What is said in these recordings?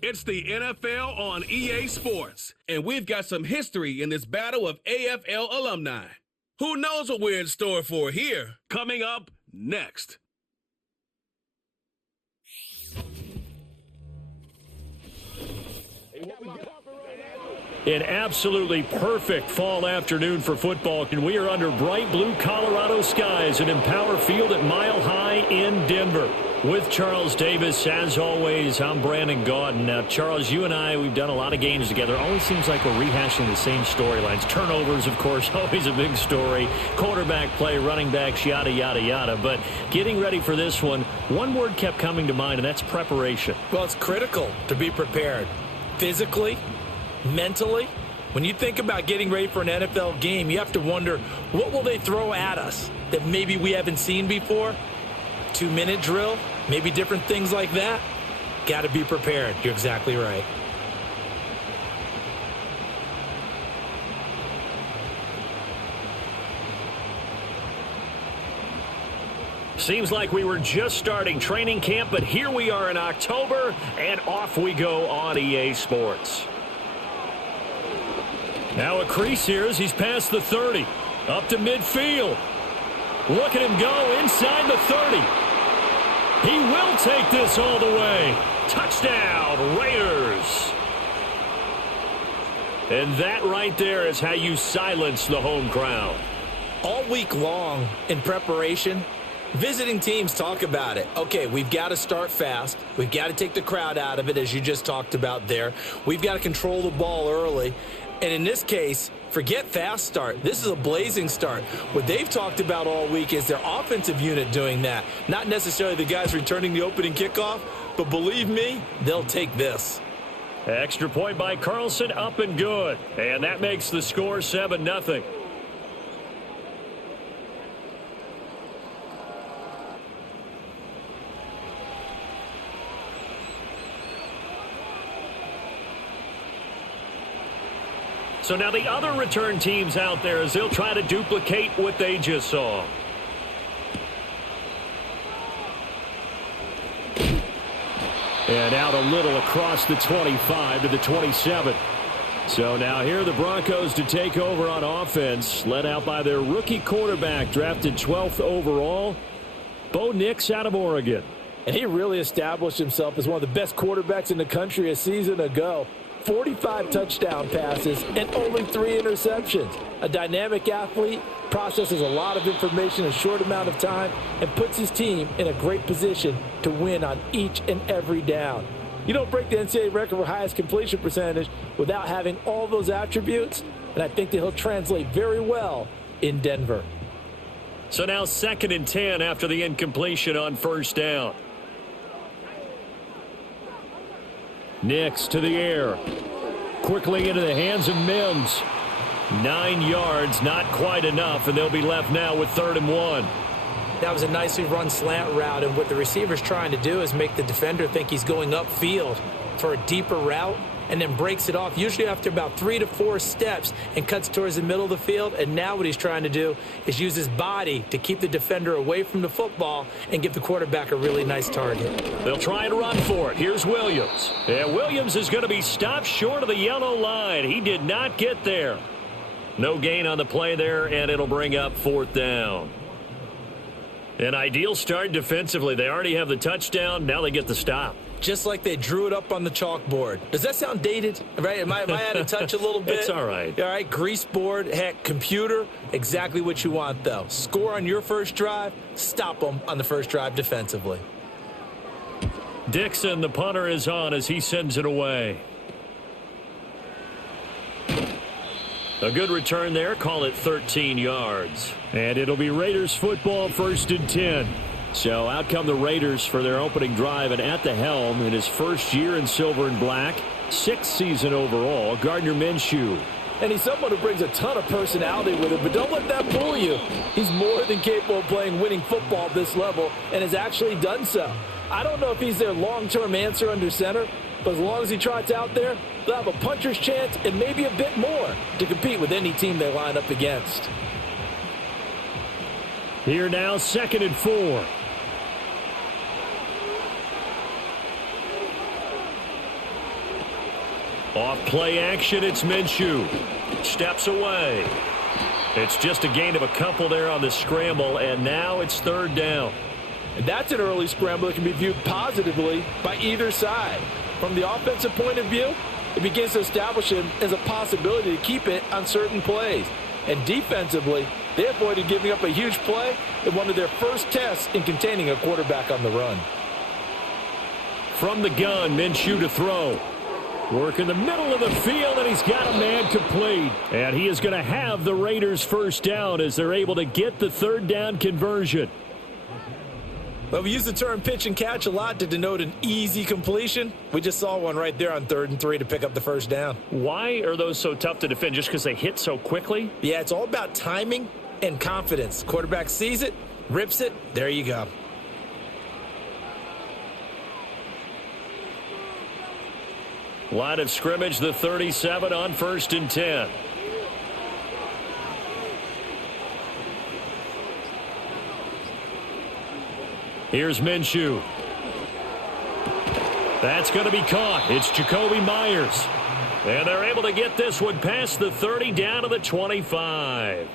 It's the NFL on EA Sports, and we've got some history in this battle of AFL alumni. Who knows what we're in store for here? Coming up next. An absolutely perfect fall afternoon for football, and we are under bright blue Colorado skies at Empower Field at Mile High in Denver. With Charles Davis, as always, I'm Brandon Gaudin. Now, Charles, you and I, we've done a lot of games together. Always seems like we're rehashing the same storylines. Turnovers, of course, always a big story. Quarterback play, running backs, yada, yada, yada. But getting ready for this one word kept coming to mind, and that's preparation. Well, it's critical to be prepared. Physically, mentally. When you think about getting ready for an NFL game, you have to wonder, what will they throw at us that maybe we haven't seen before? 2-minute drill, maybe different things like that. Got to be prepared. You're exactly right. Seems like we were just starting training camp, but here we are in October, and off we go on EA Sports. Now a crease here as he's past the 30. Up to midfield. Look at him go inside the 30. He will take this all the way. Touchdown, Raiders. And that right there is how you silence the home crowd. All week long in preparation, visiting teams talk about it. Okay, we've got to start fast. We've got to take the crowd out of it, as you just talked about there. We've got to control the ball early. And in this case, forget fast start. This is a blazing start. What they've talked about all week is their offensive unit doing that. Not necessarily the guys returning the opening kickoff, but believe me, they'll take this. Extra point by Carlson, up and good. And that makes the score 7-0. So now the other return teams out there as they'll try to duplicate what they just saw. And out a little across the 25 to the 27. So now here are the Broncos to take over on offense, led out by their rookie quarterback, drafted 12th overall, Bo Nix out of Oregon. And he really established himself as one of the best quarterbacks in the country a season ago. 45 touchdown passes and only 3 interceptions. A dynamic athlete, processes a lot of information in a short amount of time, and puts his team in a great position to win on each and every down. You don't break the NCAA record for highest completion percentage without having all those attributes, and I think that he'll translate very well in Denver. So now 2nd and 10 after the incompletion on first down. Nix to the air. Quickly into the hands of Mims. 9 yards, not quite enough, and they'll be left now with 3rd and 1. That was a nicely run slant route, and what the receiver's trying to do is make the defender think he's going upfield for a deeper route, and then breaks it off, usually after about 3 to 4 steps, and cuts towards the middle of the field. And now what he's trying to do is use his body to keep the defender away from the football and give the quarterback a really nice target. They'll try and run for it. Here's Williams. And Williams is going to be stopped short of the yellow line. He did not get there. No gain on the play there, and it'll bring up 4th down. An ideal start defensively. They already have the touchdown. Now they get the stop. Just like they drew it up on the chalkboard. Does that sound dated? Right? Am I out of touch a little bit? It's all right. All right, grease board, heck, computer, exactly what you want, though. Score on your first drive, stop them on the first drive defensively. Dixon, the punter, is on as he sends it away. A good return there. Call it 13 yards. And it'll be Raiders football, 1st and 10. So out come the Raiders for their opening drive, and at the helm in his first year in silver and black, 6th season overall, Gardner Minshew. And he's someone who brings a ton of personality with him, but don't let that fool you. He's more than capable of playing winning football at this level and has actually done so. I don't know if he's their long-term answer under center, but as long as he trots out there, they'll have a puncher's chance and maybe a bit more to compete with any team they line up against. Here now, 2nd and 4. Off play action, it's Minshew. Steps away. It's just a gain of a couple there on the scramble, and now it's third down. And that's an early scramble that can be viewed positively by either side. From the offensive point of view, it begins to establish him as a possibility to keep it on certain plays. And defensively, they avoided giving up a huge play in one of their first tests in containing a quarterback on the run. From the gun, Minshew to throw. Work in the middle of the field, and he's got a man complete. And he is going to have the Raiders first down as they're able to get the third down conversion. Well, we use the term pitch and catch a lot to denote an easy completion. We just saw one right there on 3rd and 3 to pick up the first down. Why are those so tough to defend? Just because they hit so quickly? Yeah, it's all about timing and confidence. Quarterback sees it, rips it, there you go. Line of scrimmage, the 37 on 1st and 10. Here's Minshew. That's going to be caught. It's Jacoby Myers. And they're able to get this one past the 30 down to the 25.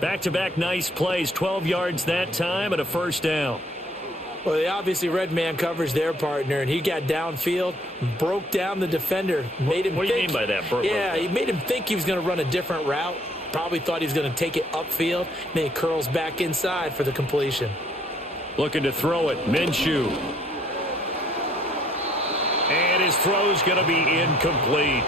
Back-to-back nice plays, 12 yards that time and a first down. Well, they obviously read man coverage their partner, and he got downfield, broke down the defender, made him What do you mean by that? Yeah, he made him think he was going to run a different route. Probably thought he was going to take it upfield. Then he curls back inside for the completion. Looking to throw it, Minshew. And his throw's going to be incomplete.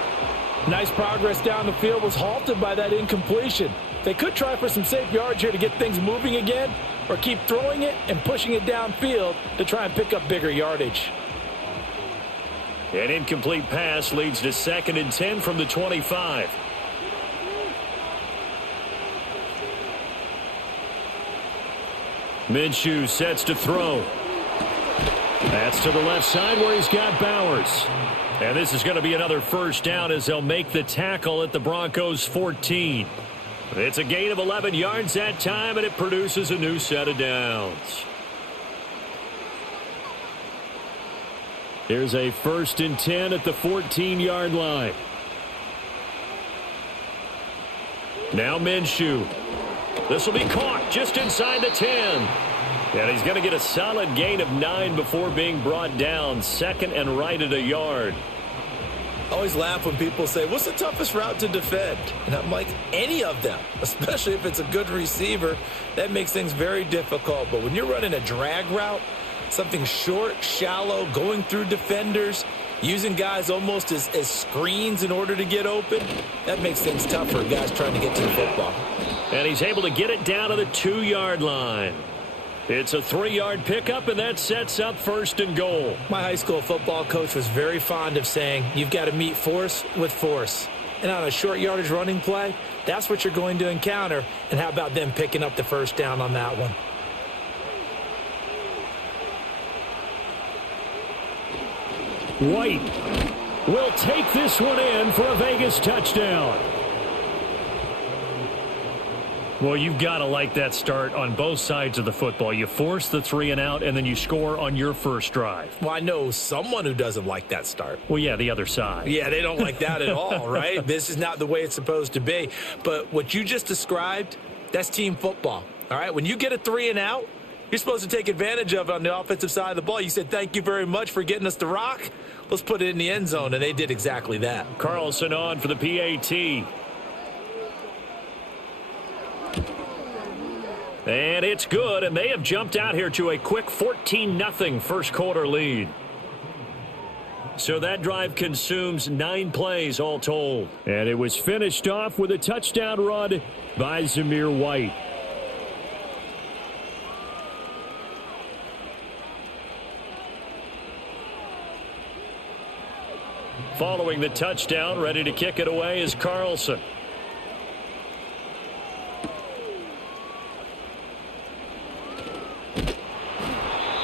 Nice progress down the field, was halted by that incompletion. They could try for some safe yards here to get things moving again, or keep throwing it and pushing it downfield to try and pick up bigger yardage. An incomplete pass leads to 2nd and 10 from the 25. Minshew sets to throw. That's to the left side where he's got Bowers. And this is going to be another first down as they'll make the tackle at the Broncos 14. It's a gain of 11 yards that time, and it produces a new set of downs. Here's a 1st and 10 at the 14-yard line. Now Minshew. This will be caught just inside the 10. And he's going to get a solid gain of 9 before being brought down. 2nd and right at a yard. I always laugh when people say, what's the toughest route to defend? And I'm like, any of them, especially if it's a good receiver. That makes things very difficult. But when you're running a drag route, something short, shallow, going through defenders, using guys almost as screens in order to get open, that makes things tough for guys trying to get to the football. And he's able to get it down to the 2-yard line. It's a 3-yard pickup, and that sets up 1st and goal. My high school football coach was very fond of saying, you've got to meet force with force. And on a short yardage running play, that's what you're going to encounter. And how about them picking up the first down on that one? White will take this one in for a Vegas touchdown. Well, you've got to like that start on both sides of the football. You force the 3 and out, and then you score on your first drive. Well, I know someone who doesn't like that start. Well, yeah, the other side. Yeah, they don't like that at all, right? This is not the way it's supposed to be. But what you just described, that's team football, all right? When you get a 3 and out, you're supposed to take advantage of it on the offensive side of the ball. You said, thank you very much for getting us the rock. Let's put it in the end zone, and they did exactly that. Carlson on for the PAT. And it's good, and they have jumped out here to a quick 14-0 first quarter lead. So that drive consumes 9 plays all told. And it was finished off with a touchdown run by Zamir White. Following the touchdown, ready to kick it away is Carlson.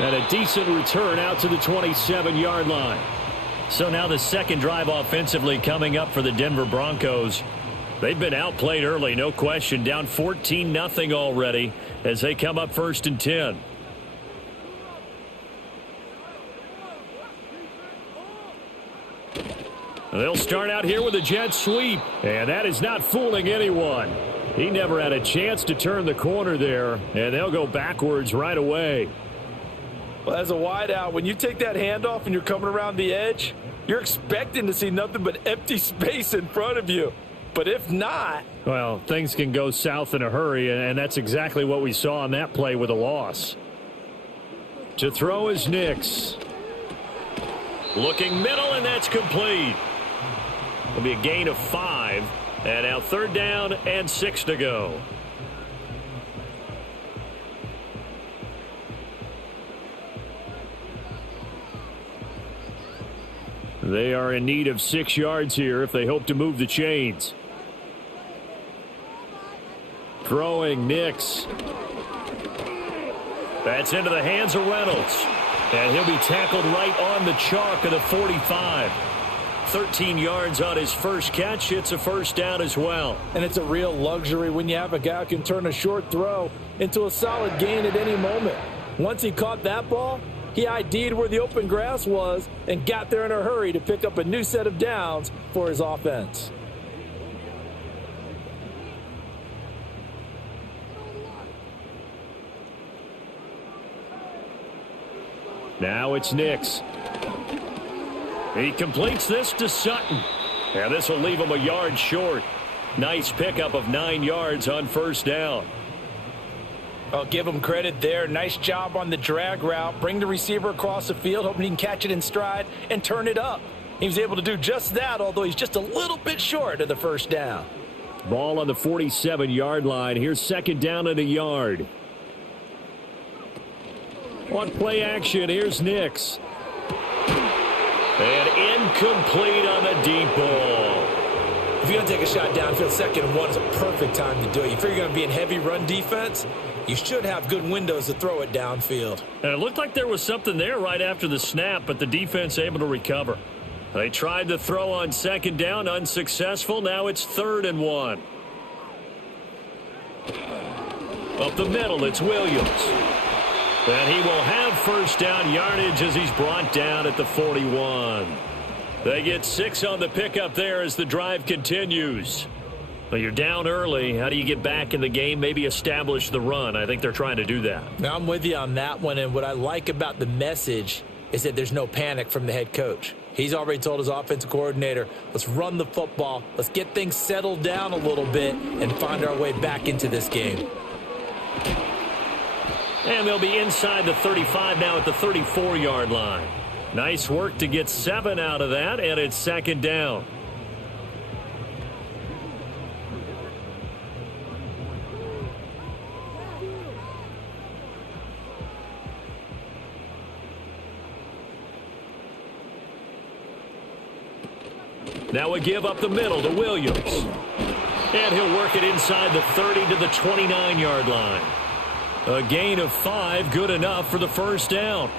And a decent return out to the 27-yard line. So now the second drive offensively coming up for the Denver Broncos. They've been outplayed early, no question. Down 14-0 already as they come up 1st and 10. They'll start out here with a jet sweep, and that is not fooling anyone. He never had a chance to turn the corner there, and they'll go backwards right away. Well, as a wideout, when you take that handoff and you're coming around the edge, you're expecting to see nothing but empty space in front of you. But if not, well, things can go south in a hurry, and that's exactly what we saw on that play with a loss. To throw is Nix. Looking middle, and that's complete. It'll be a gain of 5. And now 3rd down and 6 to go. They are in need of 6 yards here if they hope to move the chains. Throwing Nix. That's into the hands of Reynolds. And he'll be tackled right on the chalk of the 45. 13 yards on his first catch. It's a 1st down as well. And it's a real luxury when you have a guy who can turn a short throw into a solid gain at any moment. Once he caught that ball, he ID'd where the open grass was and got there in a hurry to pick up a new set of downs for his offense. Now it's Nix. He completes this to Sutton. And this will leave him a yard short. Nice pickup of 9 yards on 1st down. I'll give him credit there. Nice job on the drag route. Bring the receiver across the field, hoping he can catch it in stride and turn it up. He was able to do just that, although he's just a little bit short of the 1st down. Ball on the 47-yard line. Here's 2nd down and a yard. On play action, here's Nix. And incomplete on the deep ball. If you're going to take a shot downfield, 2nd and 1 is a perfect time to do it. You figure you're going to be in heavy run defense, you should have good windows to throw it downfield. And it looked like there was something there right after the snap, but the defense able to recover. They tried to throw on 2nd down, unsuccessful. Now it's 3rd and 1. Up the middle, it's Williams. And he will have 1st down yardage as he's brought down at the 41. They get 6 on the pickup there as the drive continues. Well, you're down early. How do you get back in the game? Maybe establish the run. I think they're trying to do that. Now, I'm with you on that one, and what I like about the message is that there's no panic from the head coach. He's already told his offensive coordinator, let's run the football, let's get things settled down a little bit and find our way back into this game. And they'll be inside the 35 now at the 34-yard line. Nice work to get 7 out of that, and it's 2nd down. Now a give up the middle to Williams. And he'll work it inside the 30 to the 29-yard line. A gain of 5, good enough for the 1st down.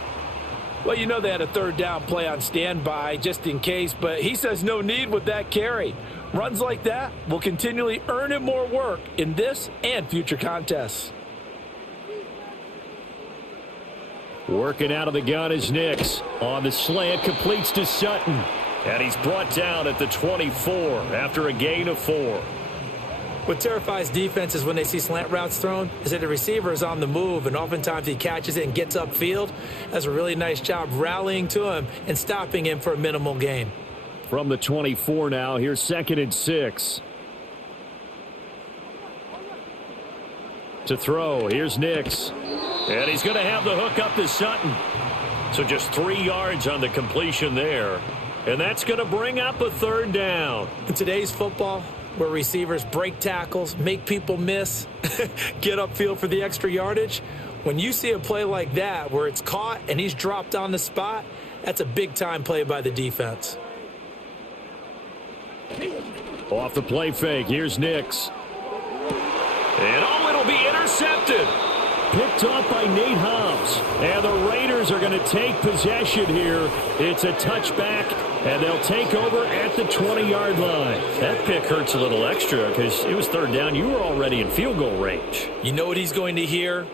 Well, you know they had a 3rd down play on standby just in case, but he says no need with that carry. Runs like that will continually earn him more work in this and future contests. Working out of the gun is Nix. On the slant, completes to Sutton. And he's brought down at the 24 after a gain of 4. What terrifies defenses when they see slant routes thrown is that the receiver is on the move, and oftentimes he catches it and gets upfield. Does a really nice job rallying to him and stopping him for a minimal gain. From the 24 now, here's 2nd and 6. To throw, here's Nix. And he's going to have the hook up to Sutton. So just 3 yards on the completion there. And that's going to bring up a 3rd down. In today's football, where receivers break tackles, make people miss, get upfield for the extra yardage, when you see a play like that where it's caught and he's dropped on the spot, that's a big-time play by the defense. Off the play fake, here's Nix. And it'll be intercepted. Picked off by Nate Hobbs. And the Raiders are going to take possession here. It's a touchback, and they'll take over at the 20-yard line. That pick hurts a little extra because it was 3rd down. You were already in field goal range. You know what he's going to hear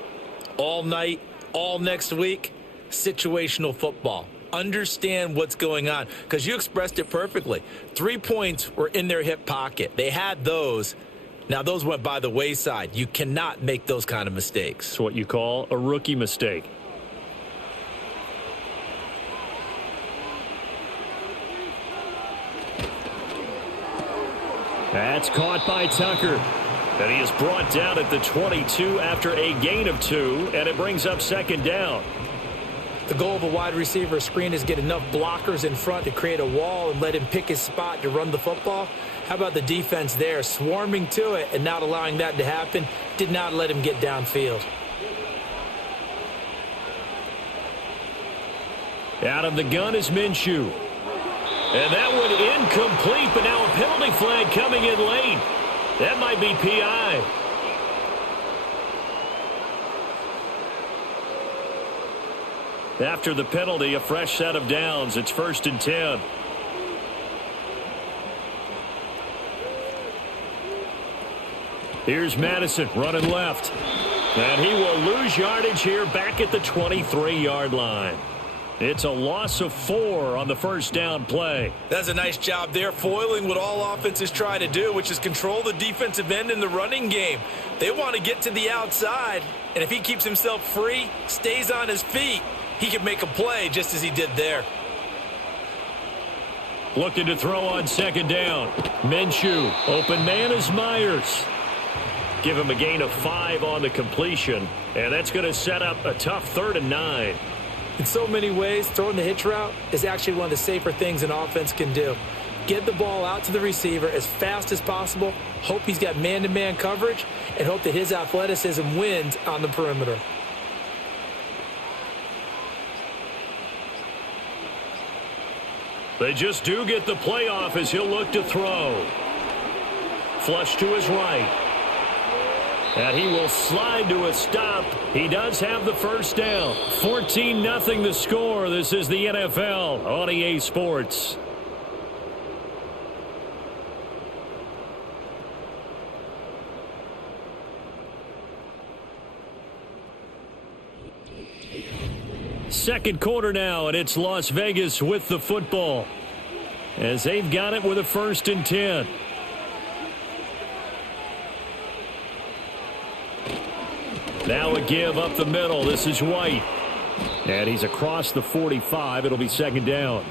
all night, all next week? Situational football. understand what's going on, because you expressed it perfectly. 3 points were in their hip pocket. They had those. Now, those went by the wayside. You cannot make those kind of mistakes. It's what you call a rookie mistake. That's caught by Tucker. And he is brought down at the 22 after a gain of 2, and it brings up second down. The goal of a wide receiver screen is get enough blockers in front to create a wall and let him pick his spot to run the football. How about the defense there, swarming to it and not allowing that to happen? Did not let him get downfield. Out of the gun is Minshew. And that one incomplete, but now a penalty flag coming in late. That might be PI. After the penalty, a fresh set of downs. It's 1st and 10. Here's Madison running left. And he will lose yardage here back at the 23-yard line. It's a loss of 4 on the first down play. That's a nice job there, foiling what all offenses try to do, which is control the defensive end in the running game. They want to get to the outside, and if he keeps himself free, stays on his feet, he can make a play just as he did there. Looking to throw on second down. Minshew, open man is Myers. Give him a gain of 5 on the completion, and that's going to set up a tough 3rd and 9. In so many ways, throwing the hitch route is actually one of the safer things an offense can do. Get the ball out to the receiver as fast as possible, hope he's got man-to-man coverage, and hope that his athleticism wins on the perimeter. They just do get the playoff as he'll look to throw. Flush to his right. And he will slide to a stop. He does have the first down. 14-0 the score. This is the NFL on EA Sports. Second quarter now, and it's Las Vegas with the football, as they've got it with a 1st and 10. Now a give up the middle. This is White. And he's across the 45. It'll be second down.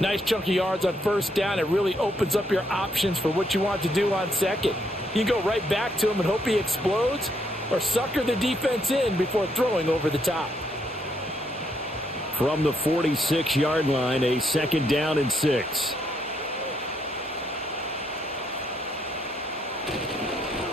Nice chunk of yards on first down. It really opens up your options for what you want to do on second. You can go right back to him and hope he explodes, or sucker the defense in before throwing over the top. From the 46-yard line, a second down and 6.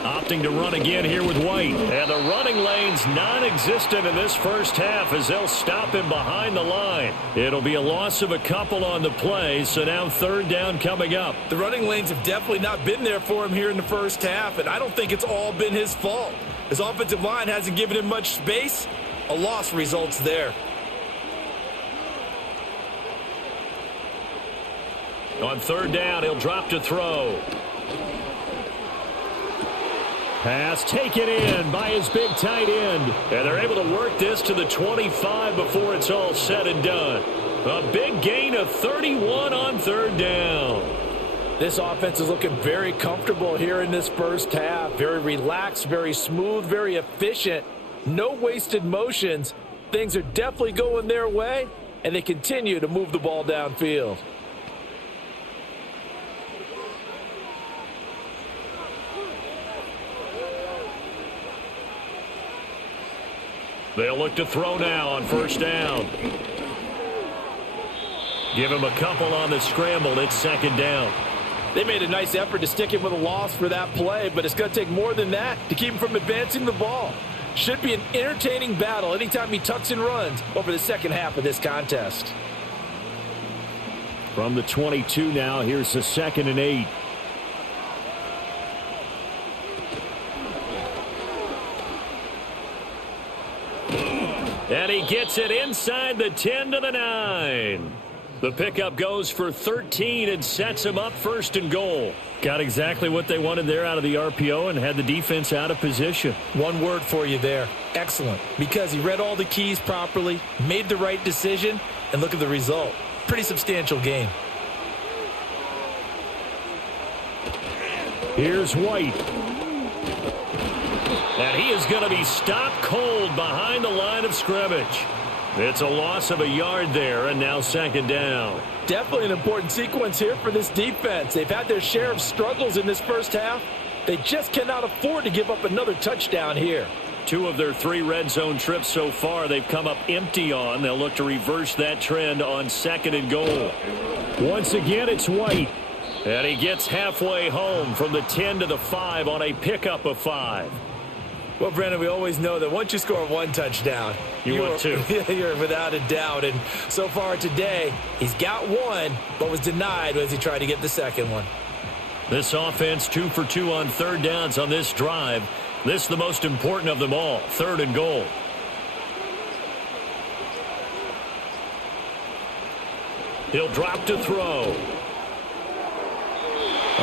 Opting to run again here with White. And the running lane's non-existent in this first half as they'll stop him behind the line. It'll be a loss of a couple on the play, so now 3rd down coming up. The running lanes have definitely not been there for him here in the first half, and I don't think it's all been his fault. His offensive line hasn't given him much space. A loss results there. On 3rd down, he'll drop to throw. Pass taken in by his big tight end. And they're able to work this to the 25 before it's all said and done. A big gain of 31 on 3rd down. This offense is looking very comfortable here in this first half. Very relaxed, very smooth, very efficient. No wasted motions. Things are definitely going their way, and they continue to move the ball downfield. They'll look to throw now on first down. Give him a couple on the scramble. It's second down. They made a nice effort to stick him with a loss for that play, but it's going to take more than that to keep him from advancing the ball. Should be an entertaining battle anytime he tucks and runs over the second half of this contest. From the 22 now, here's the 2nd and 8. And he gets it inside the 10 to the 9. The pickup goes for 13 and sets him up 1st and goal. Got exactly what they wanted there out of the RPO and had the defense out of position. One word for you there. Excellent. Because he read all the keys properly, made the right decision, and look at the result. Pretty substantial game. Here's White. And he is going to be stopped cold behind the line of scrimmage. It's a loss of a yard there, and now second down. Definitely an important sequence here for this defense. They've had their share of struggles in this first half. They just cannot afford to give up another touchdown here. 2 of their 3 red zone trips so far they've come up empty on. They'll look to reverse that trend on second and goal. Once again, it's White. And he gets halfway home from the 10 to the 5 on a pickup of 5. Well, Brandon, we always know that once you score 1 touchdown, you're 2. You're without a doubt. And so far today, he's got 1, but was denied as he tried to get the second one. This offense 2 for 2 on third downs on this drive. This is the most important of them all, 3rd and goal. He'll drop to throw.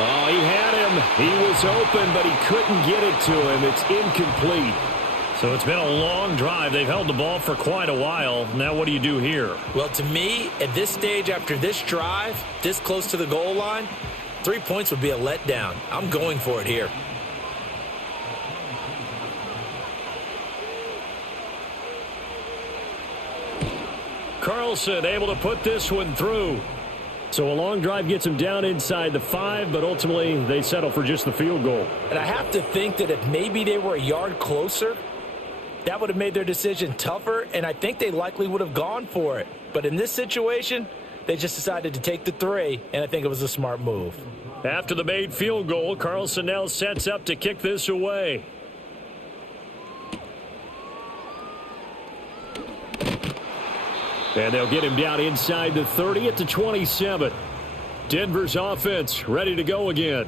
Oh, he had him. He was open, but he couldn't get it to him. It's incomplete. So it's been a long drive. They've held the ball for quite a while. Now what do you do here? Well, to me, at this stage after this drive, this close to the goal line, 3 points would be a letdown. I'm going for it here. Carlson able to put this one through. So a long drive gets him down inside the 5, but ultimately they settle for just the field goal. And I have to think that if maybe they were a yard closer, that would have made their decision tougher, and I think they likely would have gone for it. But in this situation, they just decided to take the 3, and I think it was a smart move. After the made field goal, Carlson now sets up to kick this away. And they'll get him down inside the 30 at the 27. Denver's offense ready to go again.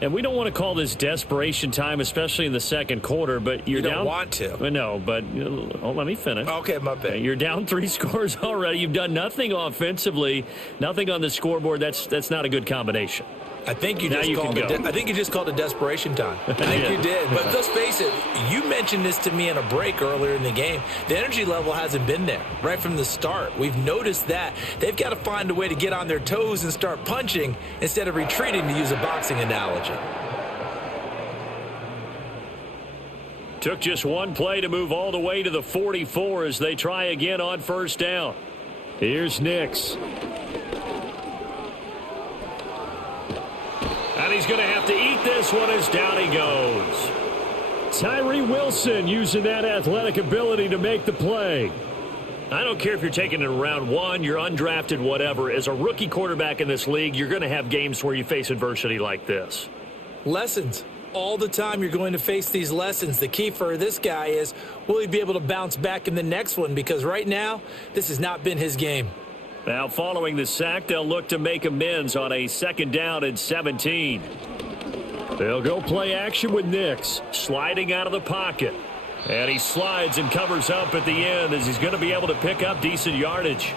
And we don't want to call this desperation time, especially in the second quarter, but you're down. You don't want to. No, but let me finish. Okay, my bad. You're down 3 scores already. You've done nothing offensively, nothing on the scoreboard. That's not a good combination. I think you just called it desperation time. I think you did. But let's face it, you mentioned this to me in a break earlier in the game. The energy level hasn't been there right from the start. We've noticed that. They've got to find a way to get on their toes and start punching instead of retreating, to use a boxing analogy. Took just 1 play to move all the way to the 44 as they try again on first down. Here's Nix. And he's going to have to eat this one as down he goes. Tyree Wilson using that athletic ability to make the play. I don't care if you're taking it in round 1, you're undrafted, whatever. As a rookie quarterback in this league, you're going to have games where you face adversity like this. Lessons. All the time you're going to face these lessons. The key for this guy is, will he be able to bounce back in the next one? Because right now, this has not been his game. Now, following the sack, they'll look to make amends on a 2nd down and 17. They'll go play action with Nix, sliding out of the pocket. And he slides and covers up at the end as he's going to be able to pick up decent yardage.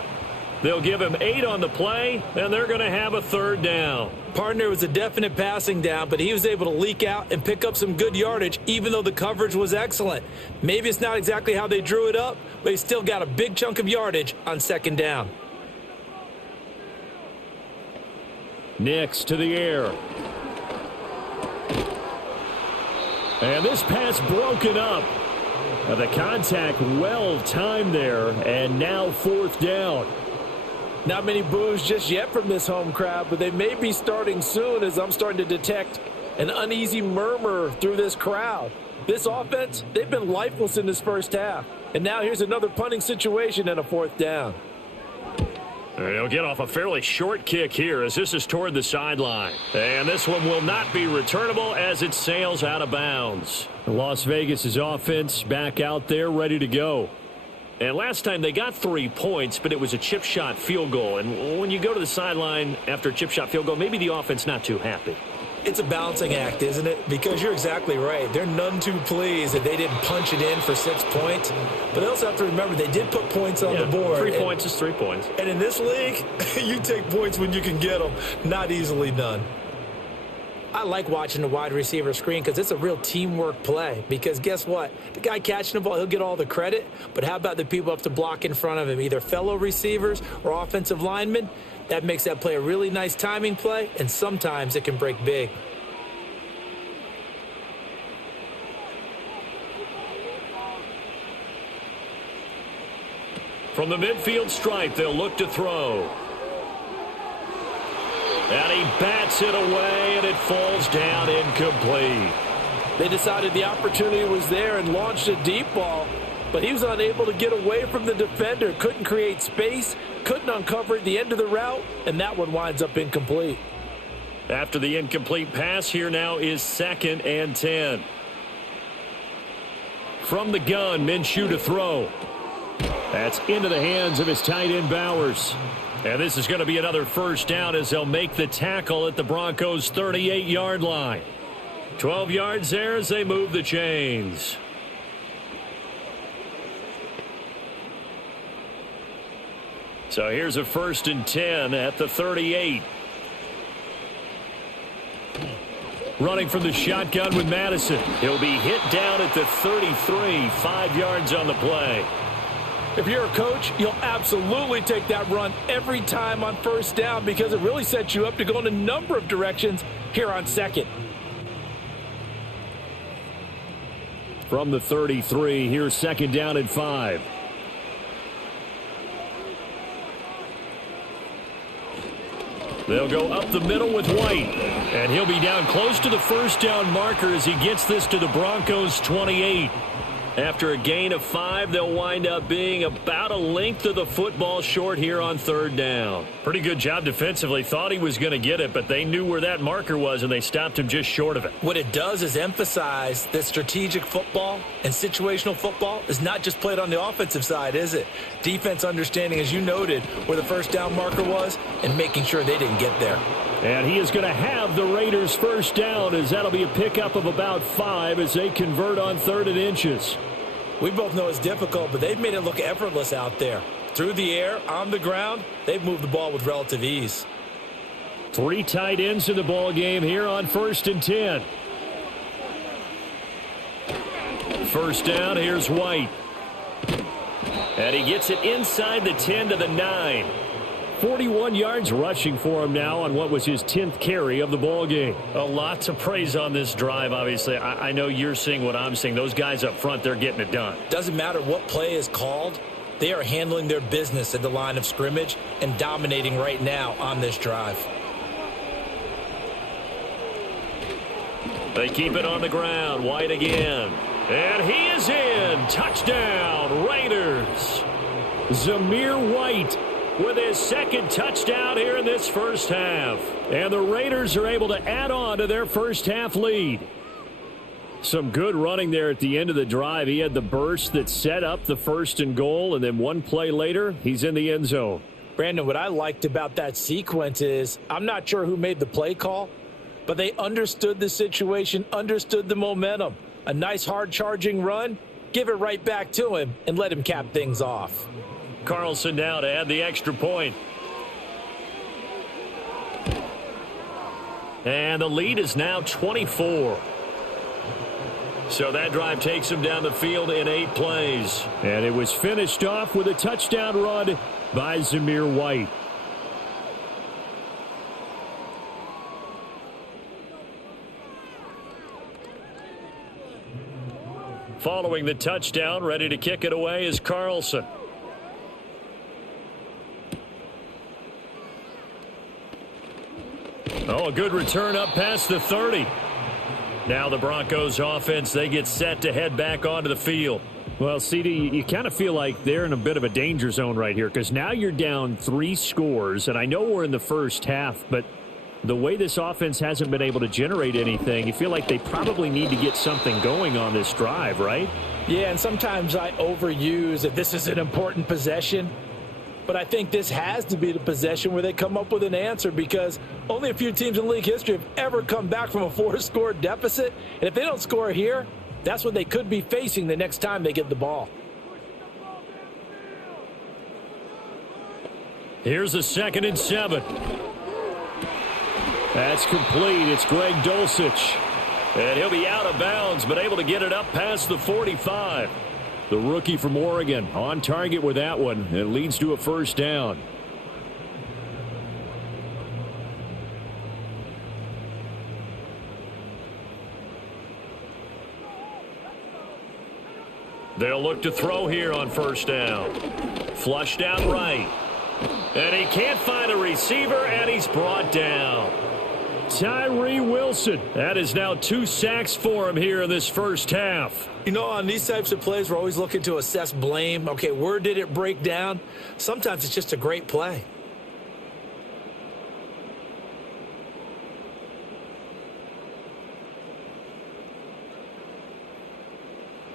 They'll give him 8 on the play, and they're going to have a 3rd down. Partner was a definite passing down, but he was able to leak out and pick up some good yardage, even though the coverage was excellent. Maybe it's not exactly how they drew it up, but he still got a big chunk of yardage on 2nd down. Nix to the air. And this pass broken up. The contact well timed there, and now 4th down. Not many boos just yet from this home crowd, but they may be starting soon as I'm starting to detect an uneasy murmur through this crowd. This offense, they've been lifeless in this first half. And now here's another punting situation and a 4th down. They'll get off a fairly short kick here as this is toward the sideline. And this one will not be returnable as it sails out of bounds. Las Vegas' offense back out there ready to go. And last time they got 3 points, but it was a chip shot field goal. And when you go to the sideline after a chip shot field goal, maybe the offense not too happy. It's a balancing act, isn't it? Because you're exactly right. They're none too pleased that they didn't punch it in for 6 points. But they also have to remember they did put points on the board. 3 points is 3 points. And in this league, you take points when you can get them. Not easily done. I like watching the wide receiver screen because it's a real teamwork play. Because guess what? The guy catching the ball, he'll get all the credit. But how about the people up to block in front of him, either fellow receivers or offensive linemen? That makes that play a really nice timing play, and sometimes it can break big. From the midfield stripe, they'll look to throw. And he bats it away, and it falls down incomplete. They decided the opportunity was there and launched a deep ball, but he was unable to get away from the defender, couldn't create space, couldn't uncover at the end of the route, and that one winds up incomplete. After the incomplete pass, here now is 2nd and 10. From the gun, Minshew to throw. That's into the hands of his tight end, Bowers. And this is going to be another first down as they'll make the tackle at the Broncos' 38-yard line. 12 yards there as they move the chains. So here's a 1st and 10 at the 38. Running from the shotgun with Madison. He'll be hit down at the 33, 5 yards on the play. If you're a coach, you'll absolutely take that run every time on first down because it really sets you up to go in a number of directions here on 2nd. From the 33, here's 2nd down and 5. They'll go up the middle with White, and he'll be down close to the first down marker as he gets this to the Broncos' 28. After a gain of 5, they'll wind up being about a length of the football short here on 3rd down. Pretty good job defensively. Thought he was going to get it, but they knew where that marker was, and they stopped him just short of it. What it does is emphasize that strategic football and situational football is not just played on the offensive side, is it? Defense understanding, as you noted, where the first down marker was and making sure they didn't get there. And he is going to have the Raiders first down as that'll be a pickup of about 5 as they convert on 3rd and inches. We both know it's difficult, but they've made it look effortless out there. Through the air, on the ground, they've moved the ball with relative ease. 3 tight ends in the ball game here on 1st and 10. First down, here's White. And he gets it inside the 10 to the 9. 41 yards rushing for him now on what was his 10th carry of the ball game. A lot to praise on this drive, obviously. I know you're seeing what I'm seeing. Those guys up front, they're getting it done. Doesn't matter what play is called. They are handling their business at the line of scrimmage and dominating right now on this drive. They keep it on the ground. White again. And he is in. Touchdown, Raiders. Zamir White with his 2nd touchdown here in this first half. And the Raiders are able to add on to their first half lead. Some good running there at the end of the drive. He had the burst that set up the 1st and goal, and then one play later, he's in the end zone. Brandon, what I liked about that sequence is I'm not sure who made the play call, but they understood the situation, understood the momentum. A nice hard-charging run, give it right back to him, and let him cap things off. Carlson now to add the extra point. And the lead is now 24. So that drive takes him down the field in 8 plays. And it was finished off with a touchdown run by Zamir White. Following the touchdown, ready to kick it away is Carlson. Oh, a good return up past the 30. Now the Broncos offense, they get set to head back onto the field. Well, CD, you kind of feel like they're in a bit of a danger zone right here because now you're down 3 scores, and I know we're in the first half, but the way this offense hasn't been able to generate anything, you feel like they probably need to get something going on this drive, right? Yeah, and sometimes I overuse that this is an important possession. But I think this has to be the possession where they come up with an answer because only a few teams in league history have ever come back from a 4-score deficit. And if they don't score here, that's what they could be facing the next time they get the ball. Here's a 2nd and 7. That's complete. It's Greg Dulcich. And he'll be out of bounds, but able to get it up past the 45. The rookie from Oregon on target with that one. It leads to a first down. They'll look to throw here on first down. Flushed out right. And he can't find a receiver, and he's brought down. Tyree Wilson. That is now 2 sacks for him here in this first half. You know, on these types of plays, we're always looking to assess blame. Okay, where did it break down? Sometimes it's just a great play.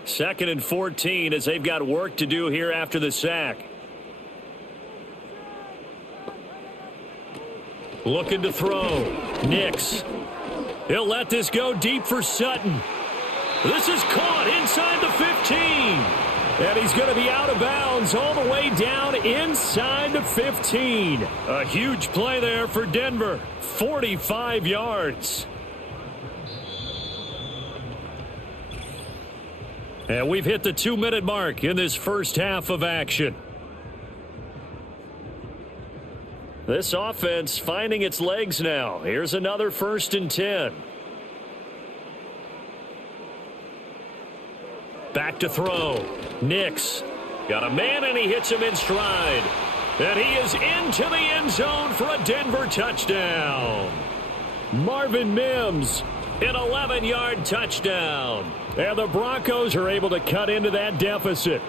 Second and 14 as they've got work to do here after the sack. Looking to throw. Nix. He'll let this go deep for Sutton. This is caught inside the 15. And he's going to be out of bounds all the way down inside the 15. A huge play there for Denver. 45 yards. And we've hit the 2-minute mark in this first half of action. This offense finding its legs now. Here's another 1st and 10. Back to throw. Nix. Got a man and he hits him in stride. And he is into the end zone for a Denver touchdown. Marvin Mims, an 11-yard touchdown. And the Broncos are able to cut into that deficit.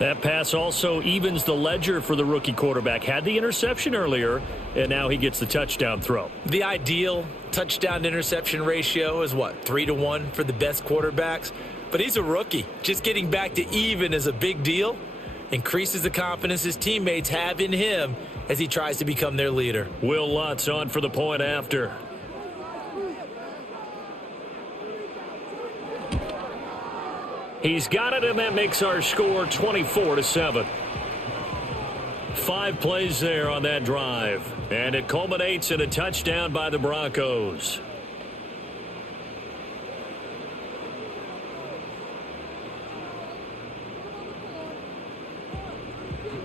That pass also evens the ledger for the rookie quarterback. Had the interception earlier, and now he gets the touchdown throw. The ideal touchdown-interception ratio is, what, 3-to-1 for the best quarterbacks? But he's a rookie. Just getting back to even is a big deal. Increases the confidence his teammates have in him as he tries to become their leader. Will Lutz on for the point after. He's got it, and that makes our score 24-7. 5 plays there on that drive, and it culminates in a touchdown by the Broncos.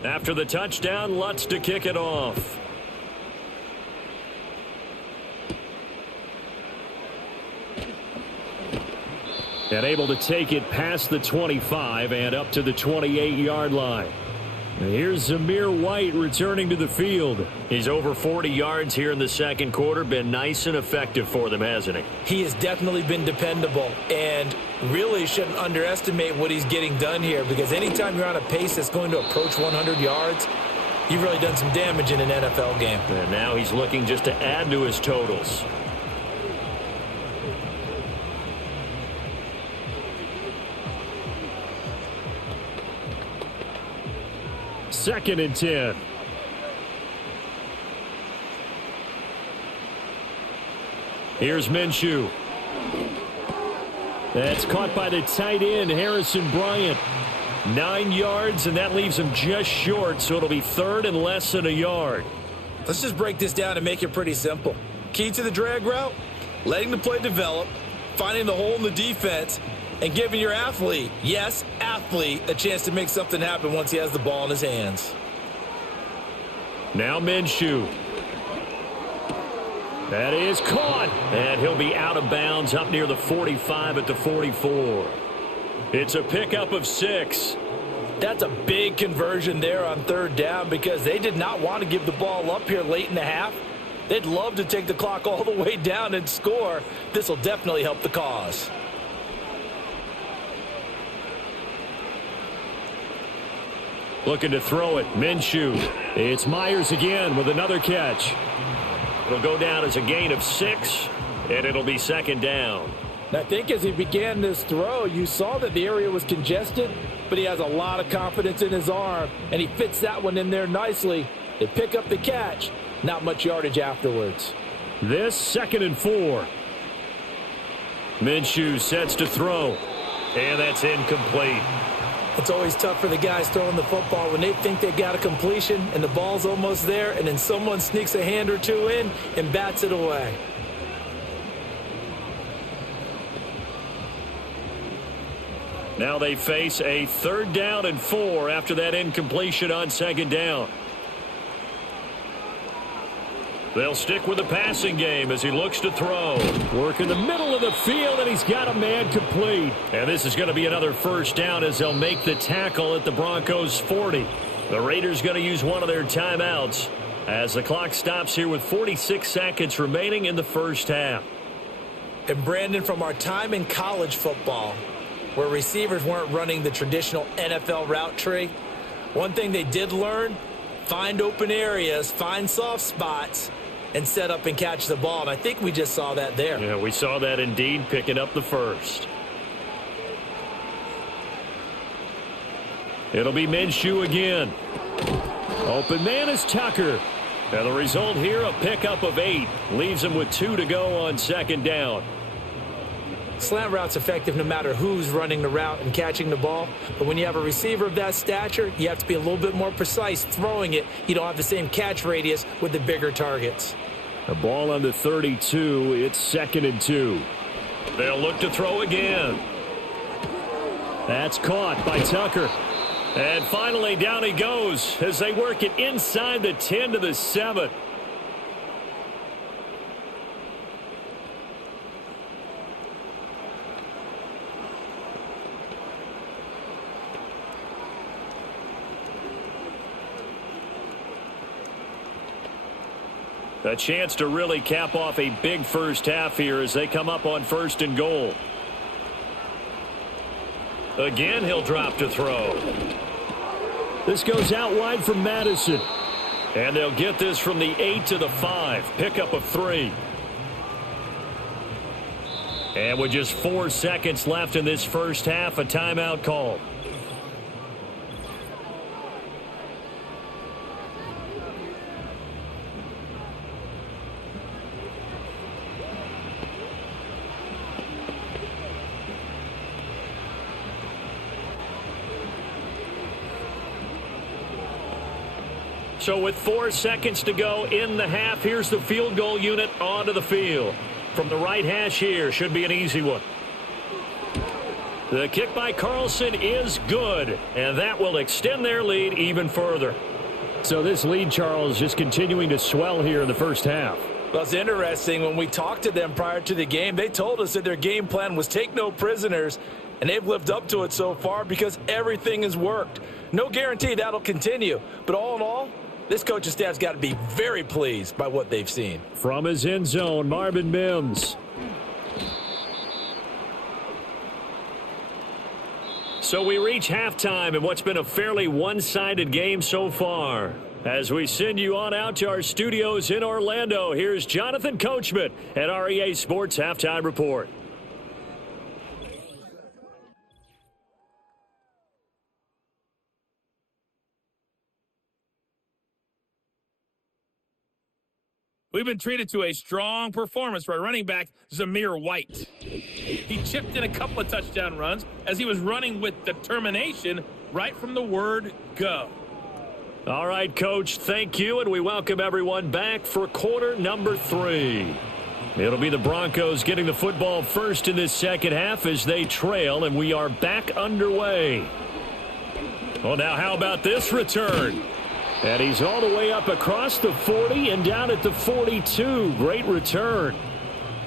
After the touchdown, Lutz to kick it off. And able to take it past the 25 and up to the 28-yard line. And here's Zamir White returning to the field. He's over 40 yards here in the second quarter. Been nice and effective for them, hasn't he? He has definitely been dependable, and really shouldn't underestimate what he's getting done here, because anytime you're on a pace that's going to approach 100 yards, you've really done some damage in an NFL game. And now he's looking just to add to his totals. Second and 10. Here's Minshew. That's caught by the tight end, Harrison Bryant. 9 yards, and that leaves him just short, so it'll be third and less than a yard. Let's just break this down and make it pretty simple. Key to the drag route, letting the play develop, finding the hole in the defense, and giving your athlete, yes, athlete, a chance to make something happen once he has the ball in his hands. Now Minshew. That is caught, and he'll be out of bounds up near the 45 at the 44. It's a pickup of 6. That's a big conversion there on third down, because they did not want to give the ball up here late in the half. They'd love to take the clock all the way down and score. This will definitely help the cause. Looking to throw it, Minshew. It's Myers again with another catch. It'll go down as a gain of 6, and it'll be second down. And I think as he began this throw, you saw that the area was congested, but he has a lot of confidence in his arm, and he fits that one in there nicely. They pick up the catch, not much yardage afterwards. This second and 4. Minshew sets to throw, and that's incomplete. It's always tough for the guys throwing the football when they think they got a completion and the ball's almost there, and then someone sneaks a hand or two in and bats it away. Now they face a 3rd down and 4 after that incompletion on 2nd down. They'll stick with the passing game as he looks to throw. Work in the middle of the field, and he's got a man complete. And this is going to be another 1st down as they'll make the tackle at the Broncos' 40. The Raiders going to use one of their timeouts as the clock stops here with 46 seconds remaining in the 1st half. And Brandon, from our time in college football, where receivers weren't running the traditional NFL route tree, one thing they did learn, find open areas, find soft spots, and set up and catch the ball. And I think we just saw that there. Yeah, we saw that indeed, picking up the 1st. It'll be Minshew again. Open man is Tucker. And the result here, a pickup of 8. Leaves him with 2 to go on 2nd down. Slant route's effective no matter who's running the route and catching the ball. But when you have a receiver of that stature, you have to be a little bit more precise throwing it. You don't have the same catch radius with the bigger targets. The ball on the 32. It's 2nd and 2. They'll look to throw again. That's caught by Tucker. And finally down he goes as they work it inside the 10 to the 7. A chance to really cap off a big 1st half here as they come up on 1st and goal. Again, he'll drop to throw. This goes out wide from Madison. And they'll get this from the 8 to the 5. Pickup of 3. And with just 4 seconds left in this 1st half, a timeout call. So with 4 seconds to go in the half, here's the field goal unit onto the field. From the right hash here, should be an easy one. The kick by Carlson is good, and that will extend their lead even further. So this lead, Charles, just continuing to swell here in the 1st half. Well, it's interesting. When we talked to them prior to the game, they told us that their game plan was take no prisoners, and they've lived up to it so far because everything has worked. No guarantee that'll continue, but all in all, this coaching staff's got to be very pleased by what they've seen. From his end zone, Marvin Mims. So we reach halftime in what's been a fairly one-sided game so far. As we send you on out to our studios in Orlando, here's Jonathan Coachman at our EA Sports Halftime Report. We've been treated to a strong performance by running back Zamir White. He chipped in a couple of touchdown runs as he was running with determination right from the word go. All right, Coach, thank you, and we welcome everyone back for quarter number 3. It'll be the Broncos getting the football first in this 2nd half as they trail, and we are back underway. Well, now how about this return? And he's all the way up across the 40 and down at the 42. Great return.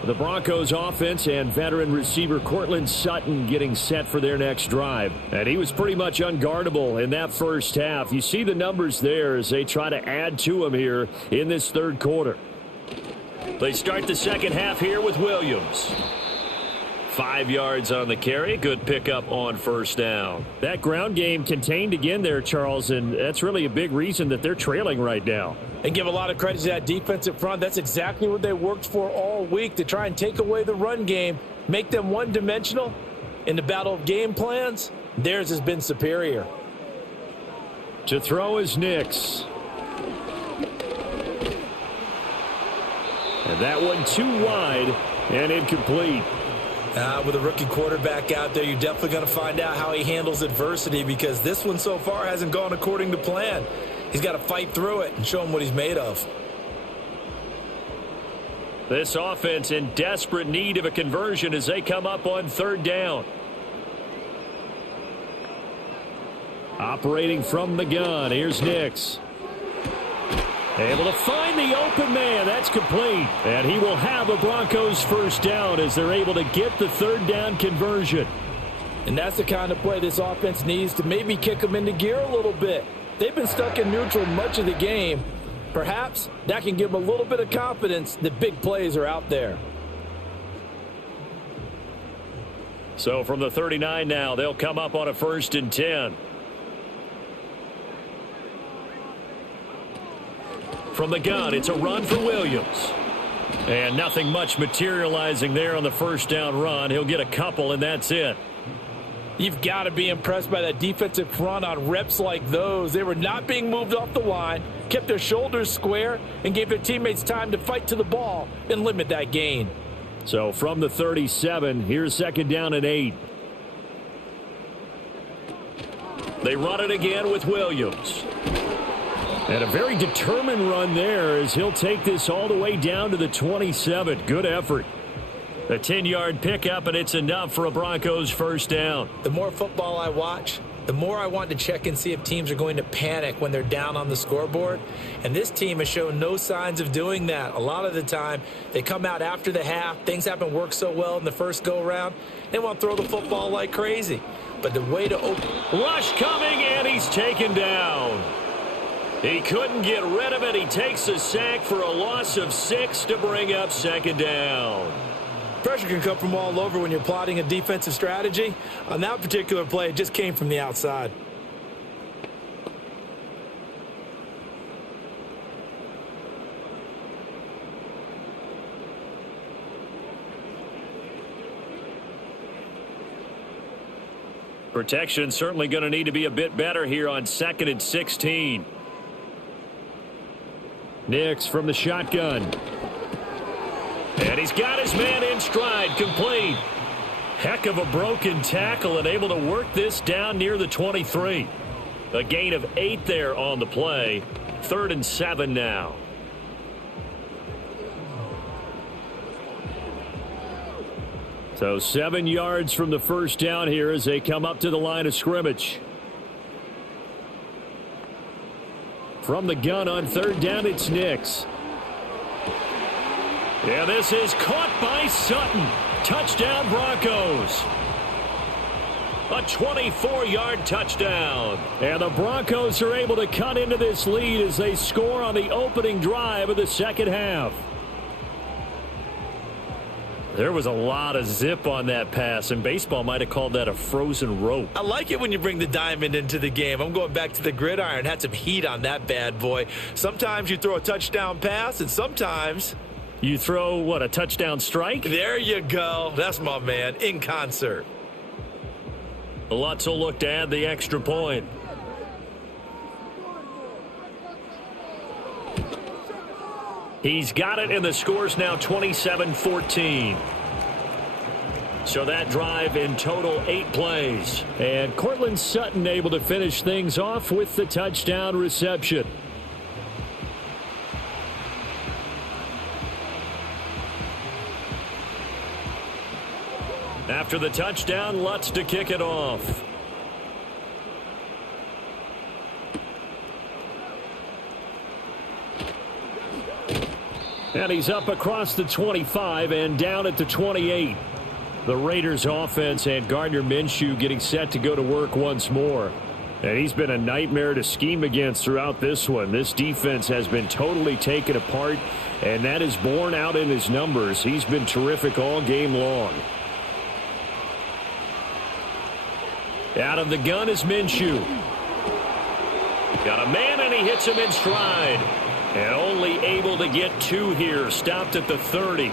The Broncos offense and veteran receiver Cortland Sutton getting set for their next drive. And he was pretty much unguardable in that 1st half. You see the numbers there as they try to add to him here in this 3rd quarter. They start the 2nd half here with Williams. 5 yards on the carry. Good pickup on 1st down. That ground game contained again there, Charles, and that's really a big reason that they're trailing right now. And give a lot of credit to that defensive front. That's exactly what they worked for all week, to try and take away the run game, make them one-dimensional. In the battle of game plans, theirs has been superior. To throw is Nix. And that one too wide and incomplete. With a rookie quarterback out there, you're definitely going to find out how he handles adversity, because this one so far hasn't gone according to plan. He's got to fight through it and show him what he's made of. This offense in desperate need of a conversion as they come up on third down. Operating from the gun, here's Nix. Able to find the open man. That's complete. And he will have a Broncos first down as they're able to get the third down conversion. And that's the kind of play this offense needs to maybe kick them into gear a little bit. They've been stuck in neutral much of the game. Perhaps that can give them a little bit of confidence that big plays are out there. So from the 39 now, they'll come up on a 1st and 10. From the gun, it's a run for Williams. And nothing much materializing there on the first down run. He'll get a couple, and that's it. You've got to be impressed by that defensive front on reps like those. They were not being moved off the line, kept their shoulders square, and gave their teammates time to fight to the ball and limit that gain. So from the 37, here's 2nd down and 8. They run it again with Williams. And a very determined run there as he'll take this all the way down to the 27. Good effort. A 10-yard pickup, and it's enough for a Broncos first down. The more football I watch, the more I want to check and see if teams are going to panic when they're down on the scoreboard. And this team has shown no signs of doing that. A lot of the time, they come out after the half. Things haven't worked so well in the first go-around. They want to throw the football like crazy. But the way to open... Rush coming, and he's taken down. He couldn't get rid of it. He takes a sack for a loss of 6 to bring up 2nd down. Pressure can come from all over when you're plotting a defensive strategy. On that particular play, it just came from the outside. Protection certainly going to need to be a bit better here on 2nd and 16. Nix from the shotgun. And he's got his man in stride, complete. Heck of a broken tackle and able to work this down near the 23. A gain of 8 there on the play. 3rd and 7 now. So 7 yards from the first down here as they come up to the line of scrimmage. From the gun on 3rd down, it's Nix. Yeah, this is caught by Sutton. Touchdown, Broncos. A 24-yard touchdown. And the Broncos are able to cut into this lead as they score on the opening drive of the second half. There was a lot of zip on that pass, and baseball might have called that a frozen rope. I like it when you bring the diamond into the game. I'm going back to the gridiron. Had some heat on that bad boy. Sometimes you throw a touchdown pass, and sometimes... You throw, what, a touchdown strike? There you go. That's my man, in concert. Lutz will look to add the extra point. He's got it, and the score's now 27-14. So that drive in total 8 plays. And Cortland Sutton able to finish things off with the touchdown reception. After the touchdown, Lutz to kick it off. And he's up across the 25 and down at the 28. The Raiders offense and Gardner Minshew getting set to go to work once more. And he's been a nightmare to scheme against throughout this one. This defense has been totally taken apart, and that is borne out in his numbers. He's been terrific all game long. Out of the gun is Minshew. Got a man, and he hits him in stride. And only able to get 2 here. Stopped at the 30.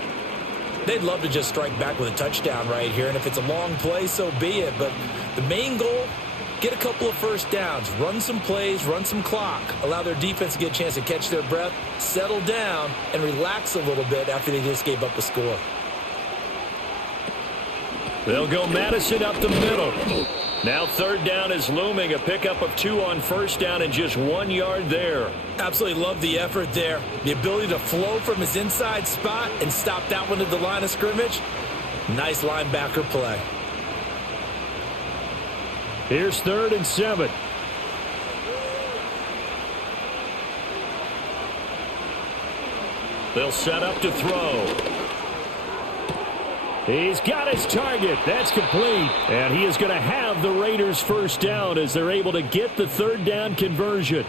They'd love to just strike back with a touchdown right here. And if it's a long play, so be it. But the main goal, get a couple of first downs. Run some plays, run some clock. Allow their defense to get a chance to catch their breath, settle down, and relax a little bit after they just gave up a score. They'll go Madison up the middle. Now third down is looming. A pickup of 2 on first down and just 1 yard there. Absolutely love the effort there. The ability to flow from his inside spot and stop that one at the line of scrimmage. Nice linebacker play. Here's 3rd and 7. They'll set up to throw. He's got his target. That's complete. And he is going to have the Raiders first down as they're able to get the third down conversion.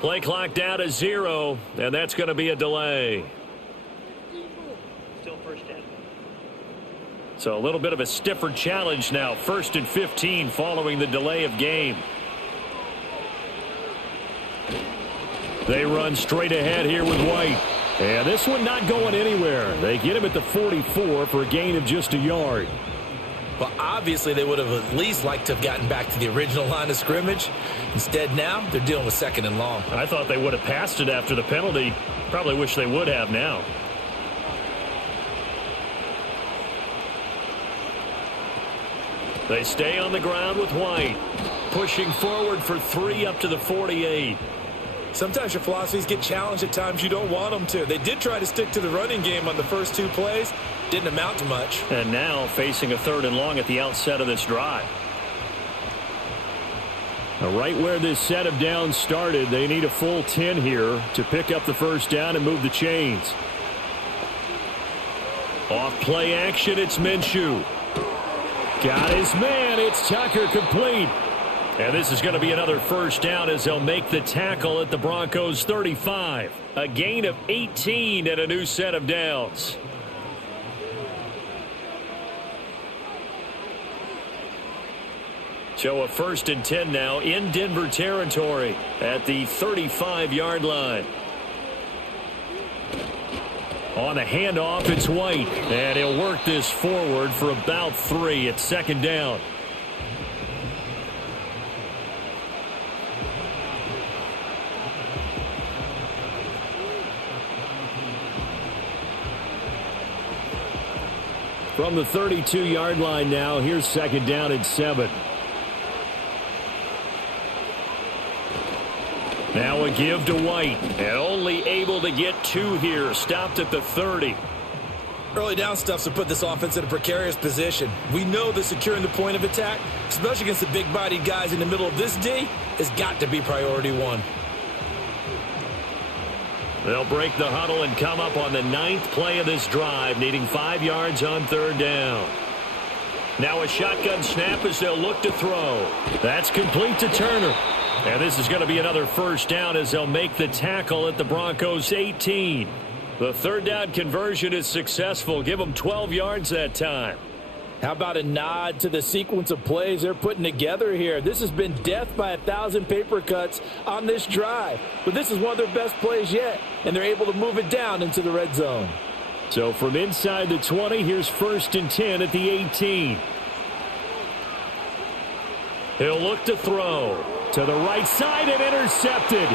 Play clock down to 0, and that's going to be a delay. Still first down. So a little bit of a stiffer challenge now. 1st and 15 following the delay of game. They run straight ahead here with White. And this one not going anywhere. They get him at the 44 for a gain of just a yard. Well, obviously they would have at least liked to have gotten back to the original line of scrimmage. Instead now, they're dealing with 2nd and long. I thought they would have passed it after the penalty. Probably wish they would have now. They stay on the ground with White. Pushing forward for 3 up to the 48. Sometimes your philosophies get challenged at times you don't want them to. They did try to stick to the running game on the first 2 plays. Didn't amount to much. And now facing a 3rd and long at the outset of this drive. Now right where this set of downs started, they need a full 10 here to pick up the first down and move the chains. Off play action, it's Minshew. Got his man, it's Tucker, complete. And this is going to be another first down as they'll make the tackle at the Broncos 35. A gain of 18 and a new set of downs. So a 1st and 10 now in Denver territory at the 35-yard line. On the handoff, it's White. And he'll work this forward for about 3 at 2nd down. From the 32-yard line now, here's 2nd down and 7. Now a give to White, and only able to get 2 here, stopped at the 30. Early down stuffs to put this offense in a precarious position. We know that securing the point of attack, especially against the big-bodied guys in the middle of this D, has got to be priority 1. They'll break the huddle and come up on the 9th play of this drive, needing 5 yards on 3rd down. Now a shotgun snap as they'll look to throw. That's complete to Turner. And this is going to be another first down as they'll make the tackle at the Broncos 18. The 3rd down conversion is successful. Give them 12 yards that time. How about a nod to the sequence of plays they're putting together here? This has been death by 1,000 paper cuts on this drive. But this is one of their best plays yet, and they're able to move it down into the red zone. So from inside the 20, here's 1st and 10 at the 18. He'll look to throw. To the right side and intercepted.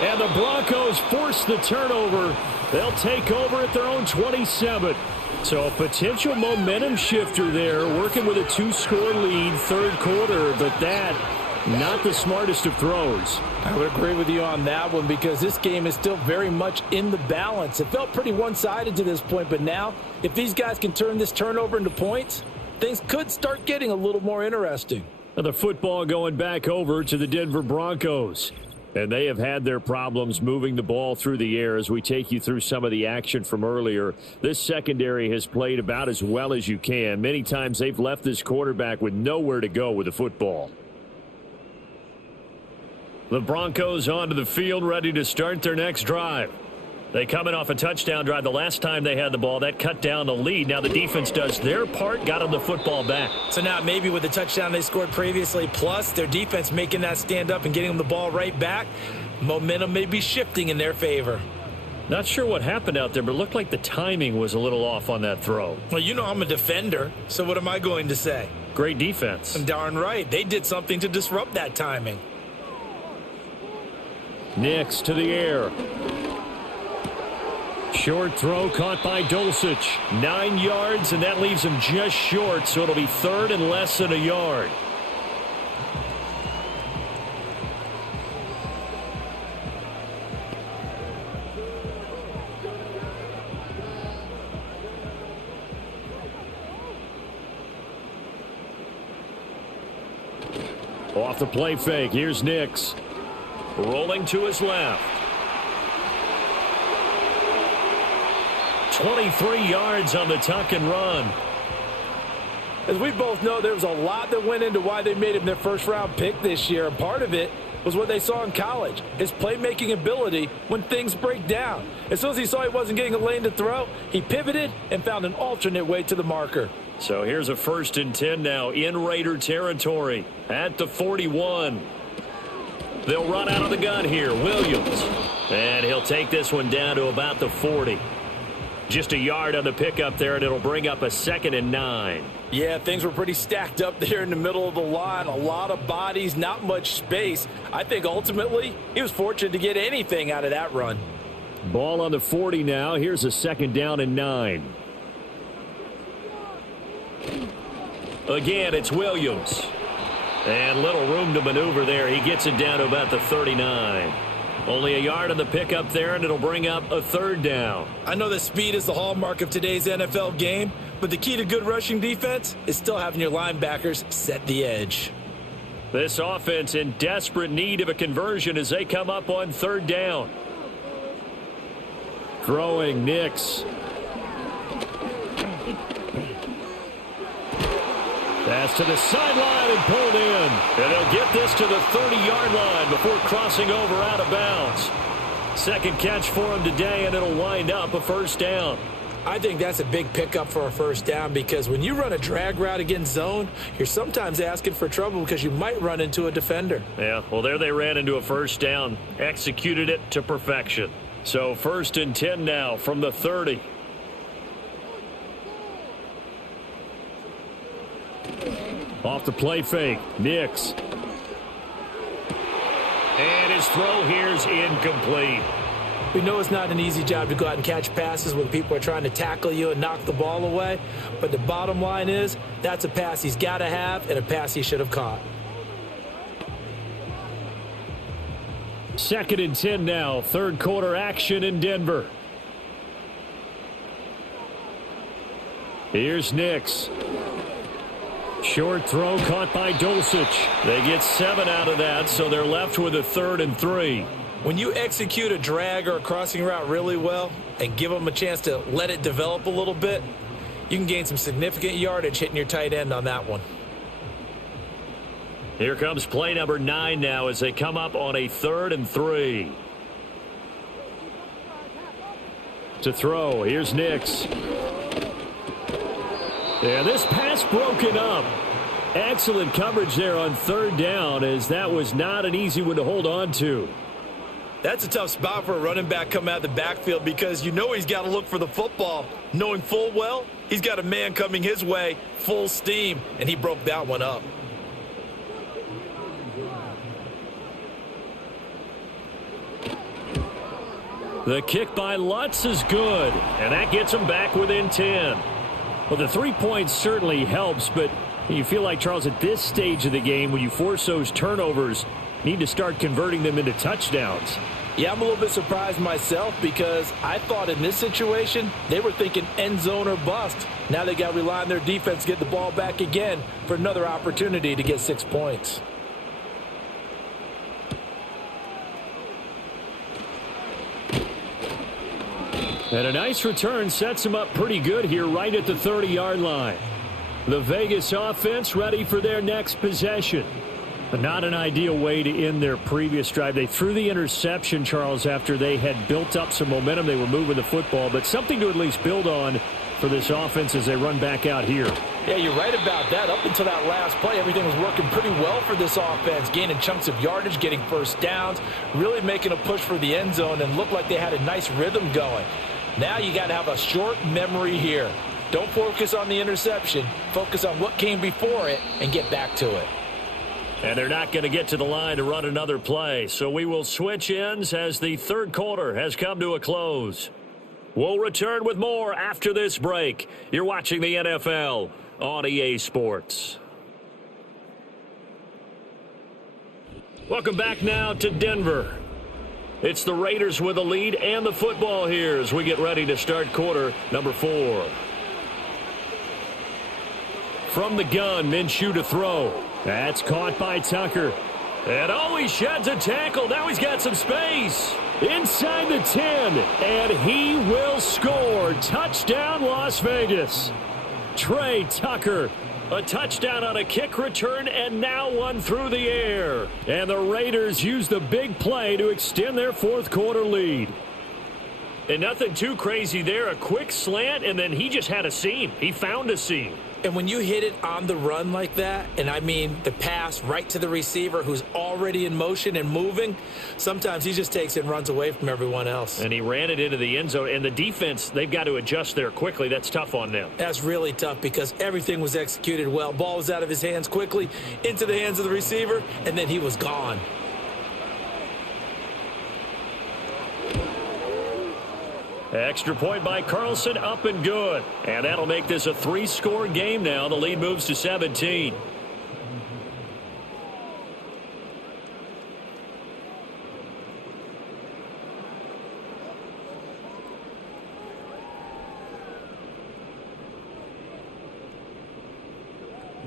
And the Broncos force the turnover. They'll take over at their own 27. So a potential momentum shifter there, working with a 2-score lead, 3rd quarter, but that not the smartest of throws. I would agree with you on that one because this game is still very much in the balance. It felt pretty one-sided to this point, but now if these guys can turn this turnover into points, things could start getting a little more interesting. The football going back over to the Denver Broncos. And they have had their problems moving the ball through the air as we take you through some of the action from earlier. This secondary has played about as well as you can. Many times they've left this quarterback with nowhere to go with the football. The Broncos onto the field, ready to start their next drive. They coming off a touchdown drive the last time they had the ball. That cut down the lead. Now the defense does their part, got them the football back. So now maybe with the touchdown they scored previously, plus their defense making that stand up and getting them the ball right back, momentum may be shifting in their favor. Not sure what happened out there, but it looked like the timing was a little off on that throw. Well, you know I'm a defender, so what am I going to say? Great defense. And darn right. They did something to disrupt that timing. Nix to the air. Short throw caught by Dulcich. 9 yards, and that leaves him just short, so it'll be third and less than a yard. Off the play fake, here's Nix. Rolling to his left. 23 yards on the tuck and run. As we both know, there was a lot that went into why they made him their first-round pick this year, and part of it was what they saw in college, his playmaking ability when things break down. As soon as he saw he wasn't getting a lane to throw, he pivoted and found an alternate way to the marker. So here's a 1st and 10 now in Raider territory at the 41. They'll run out of the gun here. Williams. And he'll take this one down to about the 40. Just a yard on the pickup there, and it'll bring up a 2nd and 9. Yeah, things were pretty stacked up there in the middle of the line. A lot of bodies, not much space. I think ultimately he was fortunate to get anything out of that run. Ball on the 40 now. Here's a 2nd down and 9. Again, it's Williams. And little room to maneuver there. He gets it down to about the 39. Only a yard on the pickup there, and it'll bring up a 3rd down. I know that speed is the hallmark of today's NFL game, but the key to good rushing defense is still having your linebackers set the edge. This offense in desperate need of a conversion as they come up on 3rd down. Throwing Nix. Pass to the sideline and pulled in. And they'll get this to the 30-yard line before crossing over out of bounds. Second catch for him today, and it'll wind up a 1st down. I think that's a big pickup for a 1st down because when you run a drag route against zone, you're sometimes asking for trouble because you might run into a defender. Yeah, well, there they ran into a 1st down, executed it to perfection. So 1st and 10 now from the 30. Off the play fake, Nix. And his throw here's incomplete. We know it's not an easy job to go out and catch passes when people are trying to tackle you and knock the ball away. But the bottom line is that's a pass he's got to have and a pass he should have caught. 2nd and 10 now, 3rd quarter action in Denver. Here's Nix. Short throw caught by Dulcich. They get 7 out of that, so they're left with a 3rd and 3. When you execute a drag or a crossing route really well and give them a chance to let it develop a little bit, you can gain some significant yardage hitting your tight end on that one. Here comes play number 9 now as they come up on a 3rd and 3. To throw, here's Nix. Yeah, this pass broken up. Excellent coverage there on 3rd down as that was not an easy one to hold on to. That's a tough spot for a running back coming out of the backfield because you know he's got to look for the football, knowing full well he's got a man coming his way full steam, and he broke that one up. The kick by Lutz is good, and that gets him back within 10. Well, the 3 points certainly helps, but you feel like, Charles, at this stage of the game, when you force those turnovers, you need to start converting them into touchdowns. Yeah, I'm a little bit surprised myself because I thought in this situation they were thinking end zone or bust. Now they got to rely on their defense to get the ball back again for another opportunity to get 6 points. And a nice return sets him up pretty good here right at the 30-yard line. The Vegas offense ready for their next possession. But not an ideal way to end their previous drive. They threw the interception, Charles, after they had built up some momentum. They were moving the football, but something to at least build on for this offense as they run back out here. Yeah, you're right about that. Up until that last play, everything was working pretty well for this offense, gaining chunks of yardage, getting first downs, really making a push for the end zone, and looked like they had a nice rhythm going. Now you got to have a short memory here. Don't focus on the interception. Focus on what came before it and get back to it. And they're not going to get to the line to run another play. So we will switch ends as the third quarter has come to a close. We'll return with more after this break. You're watching the NFL on EA Sports. Welcome back now to Denver. It's the Raiders with the lead and the football here as we get ready to start quarter number 4. From the gun, Minshew to throw. That's caught by Tucker. And he sheds a tackle. Now he's got some space. Inside the 10. And he will score. Touchdown, Las Vegas. Trey Tucker. A touchdown on a kick return, and now one through the air. And the Raiders use the big play to extend their fourth quarter lead. And nothing too crazy there. A quick slant, and then he just had a seam. He found a seam. And when you hit it on the run like that, and I mean the pass right to the receiver who's already in motion and moving, sometimes he just takes it and runs away from everyone else. And he ran it into the end zone. And the defense, they've got to adjust there quickly. That's tough on them. That's really tough because everything was executed well. Ball was out of his hands quickly, into the hands of the receiver, and then he was gone. Extra point by Carlson, up and good. And that'll make this a 3-score game now. The lead moves to 17.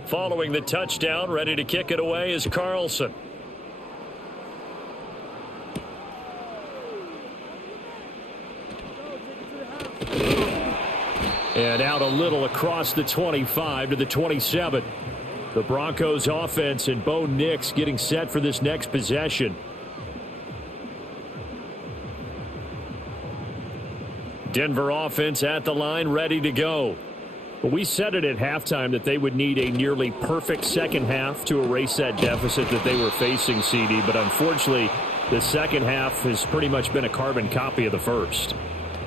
Following the touchdown, ready to kick it away is Carlson. And out a little across the 25 to the 27. The Broncos offense and Bo Nix getting set for this next possession. Denver offense at the line, ready to go. But we said it at halftime that they would need a nearly perfect second half to erase that deficit that they were facing, CD. But unfortunately, the second half has pretty much been a carbon copy of the first.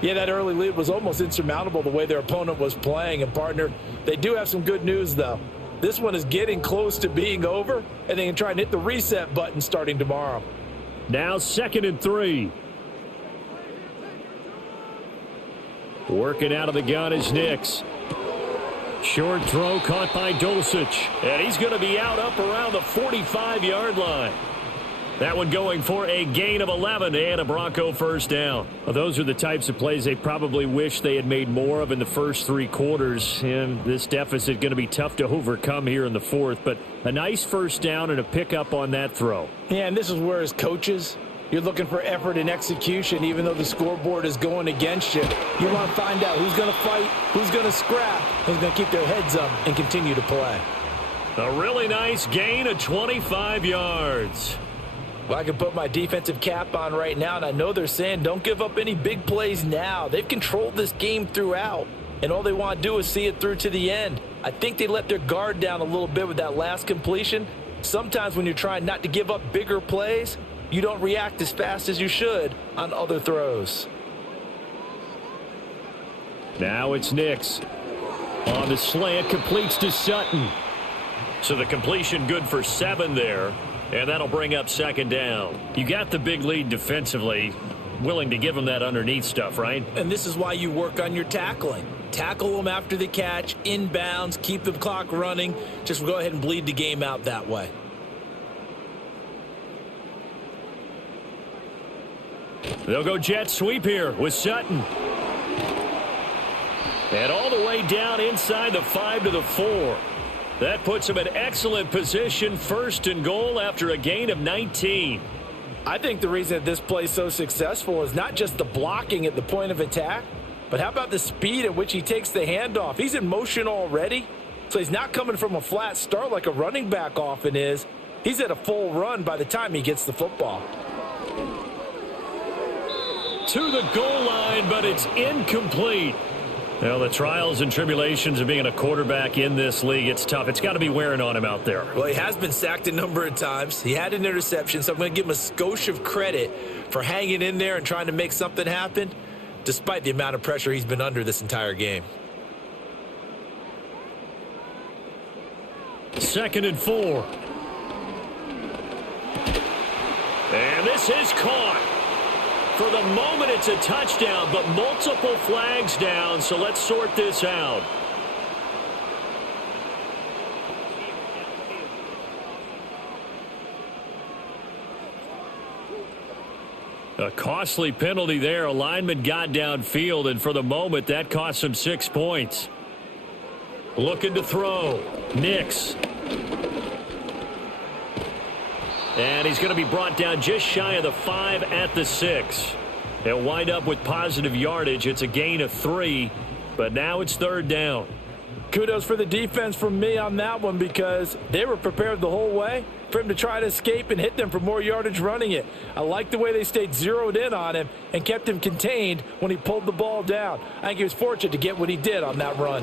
Yeah, that early lead was almost insurmountable the way their opponent was playing. And, partner, they do have some good news, though. This one is getting close to being over, and they can try and hit the reset button starting tomorrow. Now 2nd and 3. Working out of the gun is Nix. Short throw caught by Dulcich. And he's going to be out up around the 45-yard line. That one going for a gain of 11 and a Bronco first down. Well, those are the types of plays they probably wish they had made more of in the first 3 quarters. And this deficit going to be tough to overcome here in the fourth. But a nice first down and a pickup on that throw. Yeah, and this is where as coaches, you're looking for effort and execution even though the scoreboard is going against you. You want to find out who's going to fight, who's going to scrap, who's going to keep their heads up and continue to play. A really nice gain of 25 yards. Well, I can put my defensive cap on right now, and I know they're saying don't give up any big plays now. They've controlled this game throughout, and all they want to do is see it through to the end. I think they let their guard down a little bit with that last completion. Sometimes when you're trying not to give up bigger plays, you don't react as fast as you should on other throws. Now it's Nix. On the slant, completes to Sutton. So the completion good for 7 there. And that'll bring up 2nd down. You got the big lead defensively. Willing to give them that underneath stuff, right? And this is why you work on your tackling. Tackle them after the catch, inbounds, keep the clock running. Just go ahead and bleed the game out that way. They'll go jet sweep here with Sutton. And all the way down inside the 5 to the 4. That puts him in excellent position, 1st and goal after a gain of 19. I think the reason that this play is so successful is not just the blocking at the point of attack, But how about the speed at which he takes the handoff? He's in motion already, so he's not coming from a flat start like a running back often is. He's at a full run by the time he gets the football. To the goal line, but it's incomplete. Well, the trials and tribulations of being a quarterback in this league, it's tough. It's got to be wearing on him out there. Well, he has been sacked a number of times. He had an interception, so I'm going to give him a skosh of credit for hanging in there and trying to make something happen, despite the amount of pressure he's been under this entire game. 2nd and 4. And this is caught. For the moment, it's a touchdown, but multiple flags down, so let's sort this out. A costly penalty there. A lineman got downfield, and for the moment, that cost him 6 points. Looking to throw. Nix. And he's going to be brought down just shy of the 5 at the 6. They'll wind up with positive yardage. It's a gain of 3, but now it's 3rd down. Kudos for the defense from me on that one because they were prepared the whole way for him to try to escape and hit them for more yardage running it. I like the way they stayed zeroed in on him and kept him contained when he pulled the ball down. I think he was fortunate to get what he did on that run.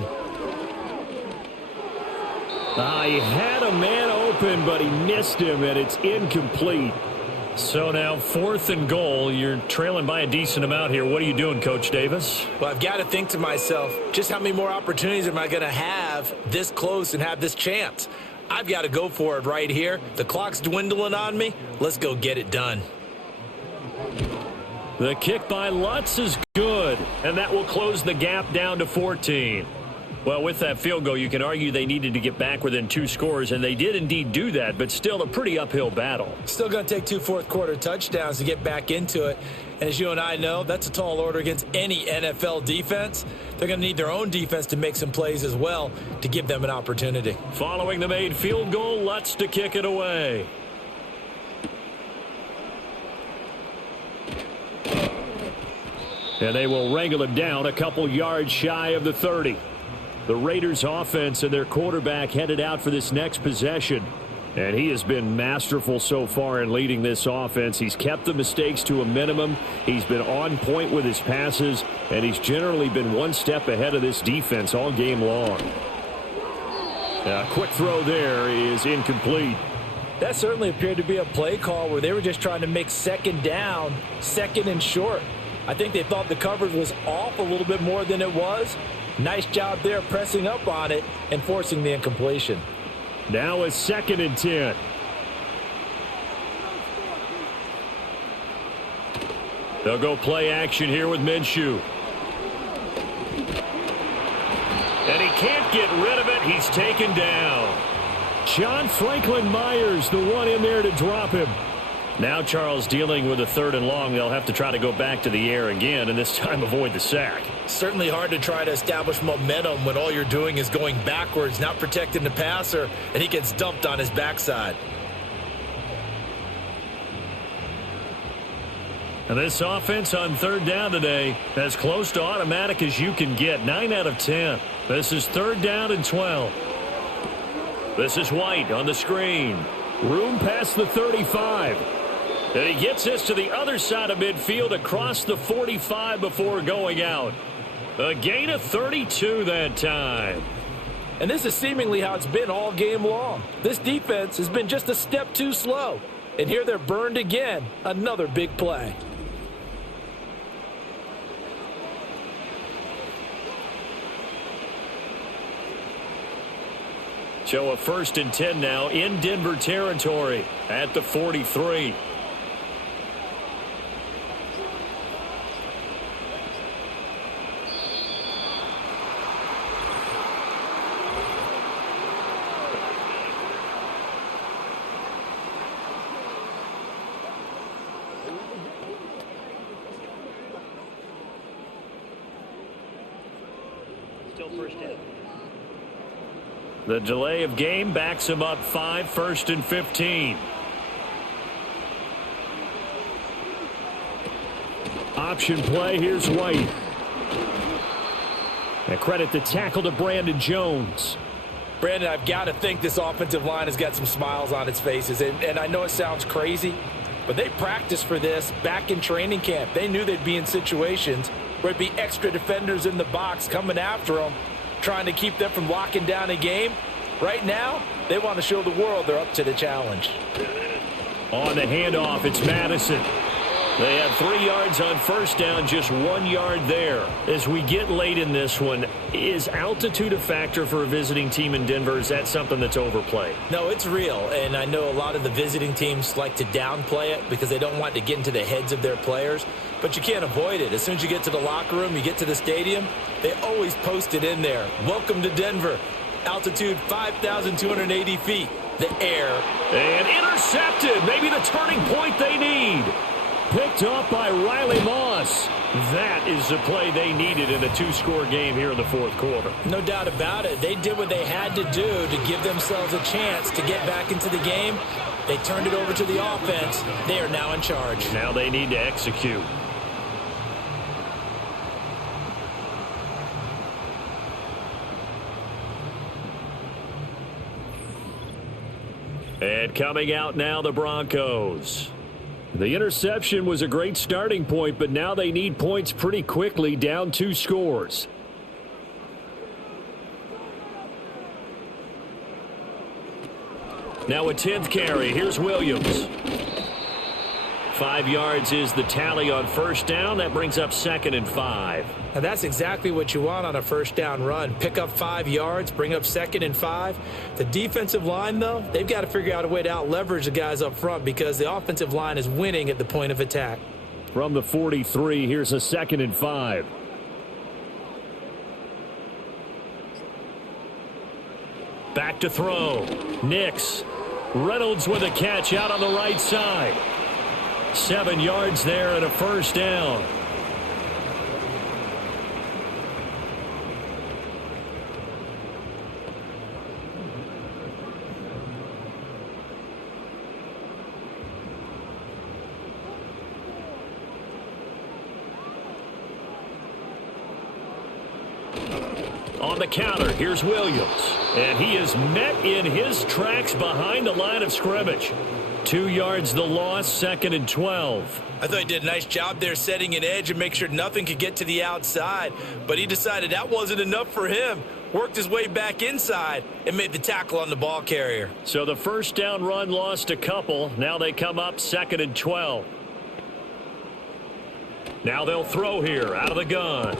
He had a man open, but he missed him, and it's incomplete. So now 4th and goal. You're trailing by a decent amount here. What are you doing, Coach Davis? Well, I've got to think to myself, just how many more opportunities am I going to have this close and have this chance? I've got to go for it right here. The clock's dwindling on me. Let's go get it done. The kick by Lutz is good, and that will close the gap down to 14. Well, with that field goal, you can argue they needed to get back within 2 scores, and they did indeed do that, but still a pretty uphill battle. Still going to take 2 fourth-quarter touchdowns to get back into it. And as you and I know, that's a tall order against any NFL defense. They're going to need their own defense to make some plays as well to give them an opportunity. Following the made field goal, Lutz to kick it away. And they will wrangle him down a couple yards shy of the 30. The Raiders offense and their quarterback headed out for this next possession. And he has been masterful so far in leading this offense. He's kept the mistakes to a minimum. He's been on point with his passes. And he's generally been one step ahead of this defense all game long. A quick throw there is incomplete. That certainly appeared to be a play call where they were just trying to make 2nd down, 2nd and short. I think they thought the coverage was off a little bit more than it was. Nice job there pressing up on it and forcing the incompletion. Now it's 2nd and 10. They'll go play action here with Minshew. And he can't get rid of it. He's taken down. John Franklin Myers, the one in there to drop him. Now Charles dealing with a 3rd and long. They'll have to try to go back to the air again, and this time avoid the sack. Certainly hard to try to establish momentum when all you're doing is going backwards, not protecting the passer, and he gets dumped on his backside. And this offense on 3rd down today, as close to automatic as you can get, 9 out of 10. This is 3rd down and 12. This is White on the screen. Room past the 35. And he gets this to the other side of midfield across the 45 before going out. A gain of 32 that time. And this is seemingly how it's been all game long. This defense has been just a step too slow. And here they're burned again. Another big play. So a 1st and 10 now in Denver territory at the 43. Still 1st down. The delay of game backs him up 5, 1st and 15. Option play, here's White. And credit the tackle to Brandon Jones. Brandon, I've got to think this offensive line has got some smiles on its faces. And I know it sounds crazy, but they practiced for this back in training camp. They knew they'd be in situations where there'd be extra defenders in the box coming after them, trying to keep them from locking down a game. Right now, they want to show the world they're up to the challenge. On the handoff, it's Madison. They have 3 yards on first down, just 1 yard there. As we get late in this one, is altitude a factor for a visiting team in Denver? Is that something that's overplayed? No, it's real, and I know a lot of the visiting teams like to downplay it because they don't want to get into the heads of their players, but you can't avoid it. As soon as you get to the locker room, you get to the stadium, they always post it in there. Welcome to Denver. Altitude 5,280 feet. The air. And intercepted. Maybe the turning point they need. Picked up by Riley Moss. That is the play they needed in a 2-score game here in the fourth quarter. No doubt about it. They did what they had to do to give themselves a chance to get back into the game. They turned it over to the offense. They are now in charge. Now they need to execute. And coming out now, the Broncos. The interception was a great starting point, but now they need points pretty quickly, down 2 scores. Now a 10th carry. Here's Williams. 5 yards is the tally on first down. That brings up 2nd and 5. Now that's exactly what you want on a first down run. Pick up 5 yards, bring up 2nd and 5. The defensive line, though, they've got to figure out a way to out-leverage the guys up front because the offensive line is winning at the point of attack. From the 43, here's a 2nd and 5. Back to throw. Nix. Reynolds with a catch out on the right side. 7 yards there and a first down. On the counter, here's Williams. And he is met in his tracks behind the line of scrimmage. 2 yards the loss, 2nd and 12. I thought he did a nice job there setting an edge and make sure nothing could get to the outside. But he decided that wasn't enough for him. Worked his way back inside and made the tackle on the ball carrier. So the first down run lost a couple. Now they come up 2nd and 12. Now they'll throw here out of the gun.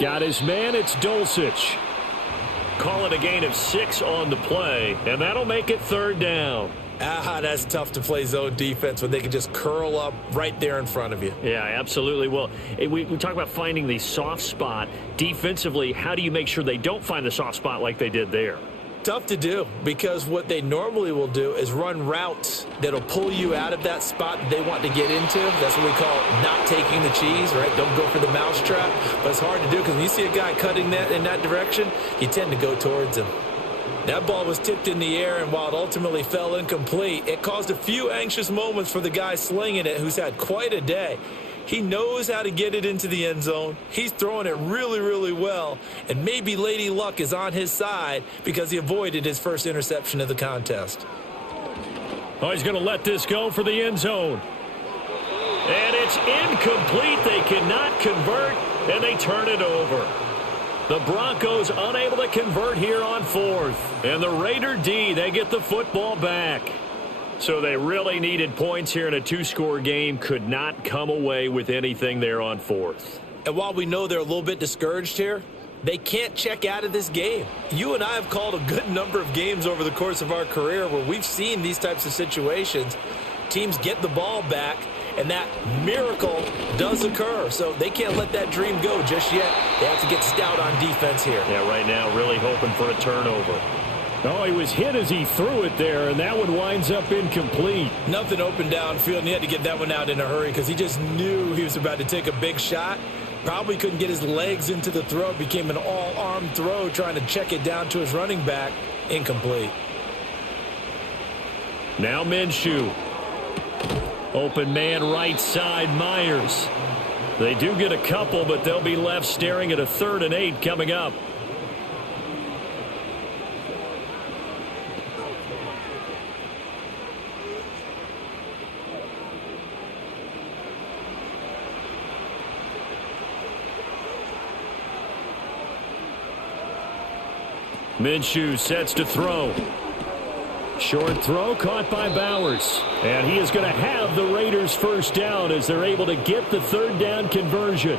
Got his man, it's Dulcich. Call it a gain of 6 on the play, and that'll make it 3rd down. That's tough to play zone defense when they can just curl up right there in front of you. Yeah, absolutely. Well, we talk about finding the soft spot. Defensively, how do you make sure they don't find the soft spot like they did there? Tough to do because what they normally will do is run routes that'll pull you out of that spot that they want to get into. That's what we call not taking the cheese, right? Don't go for the mousetrap. But it's hard to do because when you see a guy cutting that in that direction, you tend to go towards him. That ball was tipped in the air, and while it ultimately fell incomplete, it caused a few anxious moments for the guy slinging it, who's had quite a day. He knows how to get it into the end zone. He's throwing it really, really well, and maybe Lady Luck is on his side because he avoided his first interception of the contest. Oh, he's going to let this go for the end zone. And it's incomplete. They cannot convert, and they turn it over. The Broncos unable to convert here on 4th. And the Raider D, they get the football back. So they really needed points here in a 2-score game. Could not come away with anything there on 4th. And while we know they're a little bit discouraged here, they can't check out of this game. You and I have called a good number of games over the course of our career where we've seen these types of situations. Teams get the ball back, and that miracle does occur. So they can't let that dream go just yet. They have to get stout on defense here. Yeah, right now really hoping for a turnover. Oh, he was hit as he threw it there, and that one winds up incomplete. Nothing open downfield, and he had to get that one out in a hurry because he just knew he was about to take a big shot. Probably couldn't get his legs into the throw. Became an all-arm throw trying to check it down to his running back. Incomplete. Now Minshew. Open man right side, Myers. They do get a couple, but they'll be left staring at a 3rd and 8 coming up. Minshew sets to throw. Short throw caught by Bowers. And he is going to have the Raiders first down as they're able to get the 3rd down conversion.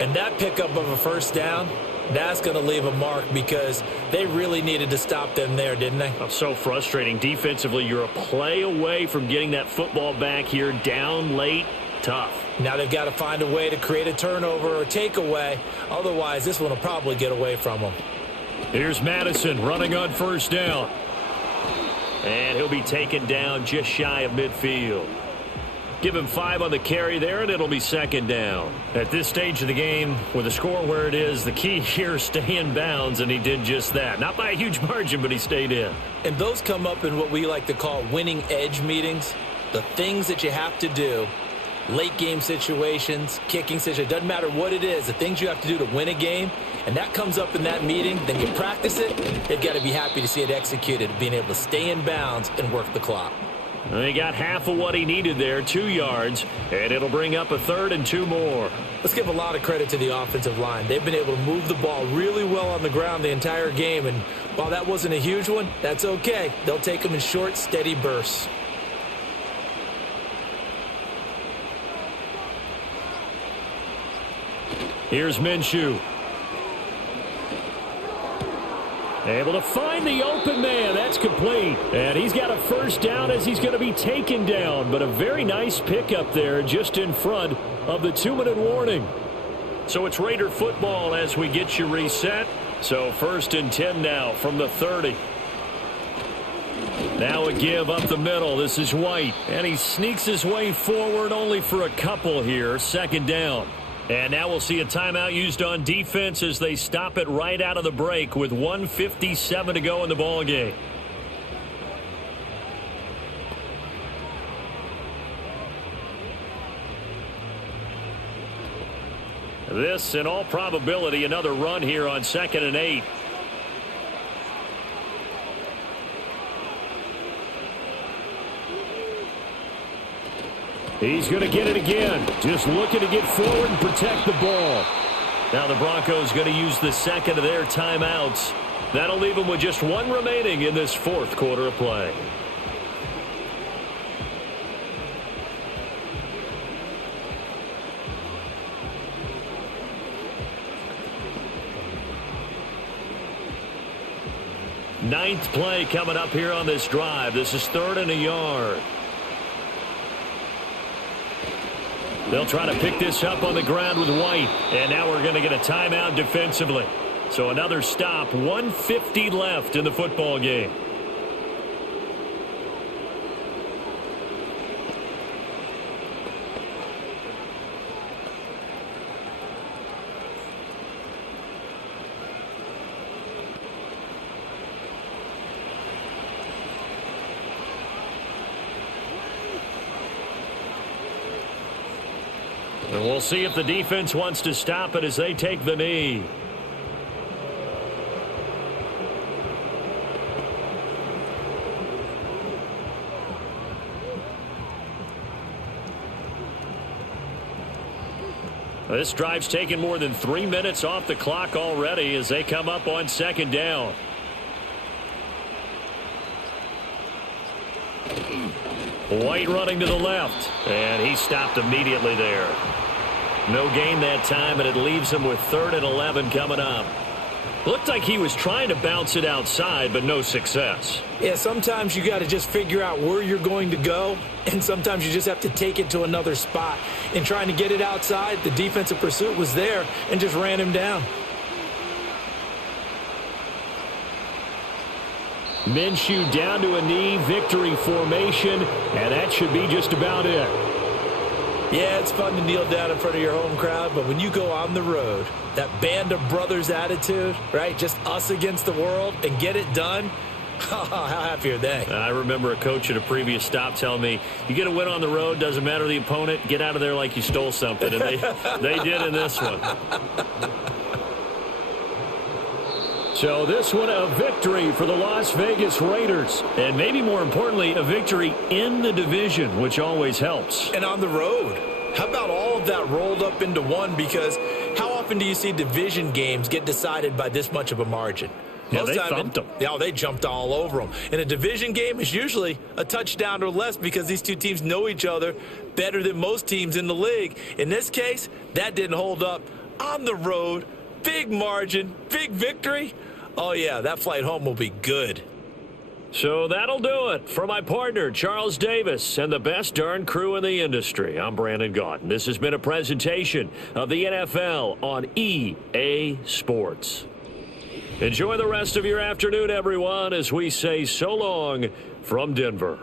And that pickup of a first down, that's going to leave a mark because they really needed to stop them there, didn't they? Oh, so frustrating. Defensively, you're a play away from getting that football back here. Down late, tough. Now they've got to find a way to create a turnover or takeaway. Otherwise, this one will probably get away from them. Here's Madison running on first down. And he'll be taken down just shy of midfield. Give him 5 on the carry there, and it'll be 2nd down. At this stage of the game, with the score where it is, the key here is stay in bounds, and he did just that. Not by a huge margin, but he stayed in. And those come up in what we like to call winning edge meetings. The things that you have to do, late game situations, kicking situations, doesn't matter what it is, the things you have to do to win a game, and that comes up in that meeting, then you practice it, they've got to be happy to see it executed, being able to stay in bounds and work the clock. He got half of what he needed there, 2 yards, and it'll bring up a 3rd and 2 more. Let's give a lot of credit to the offensive line. They've been able to move the ball really well on the ground the entire game, and while that wasn't a huge one, that's okay. They'll take them in short, steady bursts. Here's Minshew. Able to find the open man. That's complete. And he's got a first down as he's going to be taken down. But a very nice pickup there just in front of the 2-minute warning. So it's Raider football as we get you reset. So 1st and 10 now from the 30. Now a give up the middle. This is White. And he sneaks his way forward only for a couple here. 2nd down. And now we'll see a timeout used on defense as they stop it right out of the break with 1:57 to go in the ballgame. This, in all probability, another run here on 2nd and 8. He's going to get it again. Just looking to get forward and protect the ball. Now the Broncos going to use the 2nd of their timeouts. That'll leave them with just 1 remaining in this 4th quarter of play. Ninth play coming up here on this drive. This is 3rd and a yard. They'll try to pick this up on the ground with White. And now we're going to get a timeout defensively. So another stop. 1:50 left in the football game. And we'll see if the defense wants to stop it as they take the knee. This drive's taken more than 3 minutes off the clock already as they come up on 2nd down. White running to the left, and he stopped immediately there. No gain that time, and it leaves him with 3rd and 11 coming up. Looked like he was trying to bounce it outside, but no success. Yeah, sometimes you got to just figure out where you're going to go, and sometimes you just have to take it to another spot. In trying to get it outside, the defensive pursuit was there and just ran him down. Minshew down to a knee, victory formation, and that should be just about it. Yeah, it's fun to kneel down in front of your home crowd, but when you go on the road, that band of brothers attitude, right, just us against the world and get it done, How happy are they? I remember a coach at a previous stop telling me, you get a win on the road, doesn't matter the opponent, get out of there like you stole something. And they did in this one. So this one, a victory for the Las Vegas Raiders. And maybe more importantly, a victory in the division, which always helps. And on the road. How about all of that rolled up into one? Because how often do you see division games get decided by this much of a margin? Yeah, they thumped them. Yeah, they jumped all over them. And a division game is usually a touchdown or less because these two teams know each other better than most teams in the league. In this case, that didn't hold up. On the road, big margin, big victory. Oh, yeah, that flight home will be good. So that'll do it. For my partner, Charles Davis, and the best darn crew in the industry, I'm Brandon Gaudin. This has been a presentation of the NFL on EA Sports. Enjoy the rest of your afternoon, everyone, as we say so long from Denver.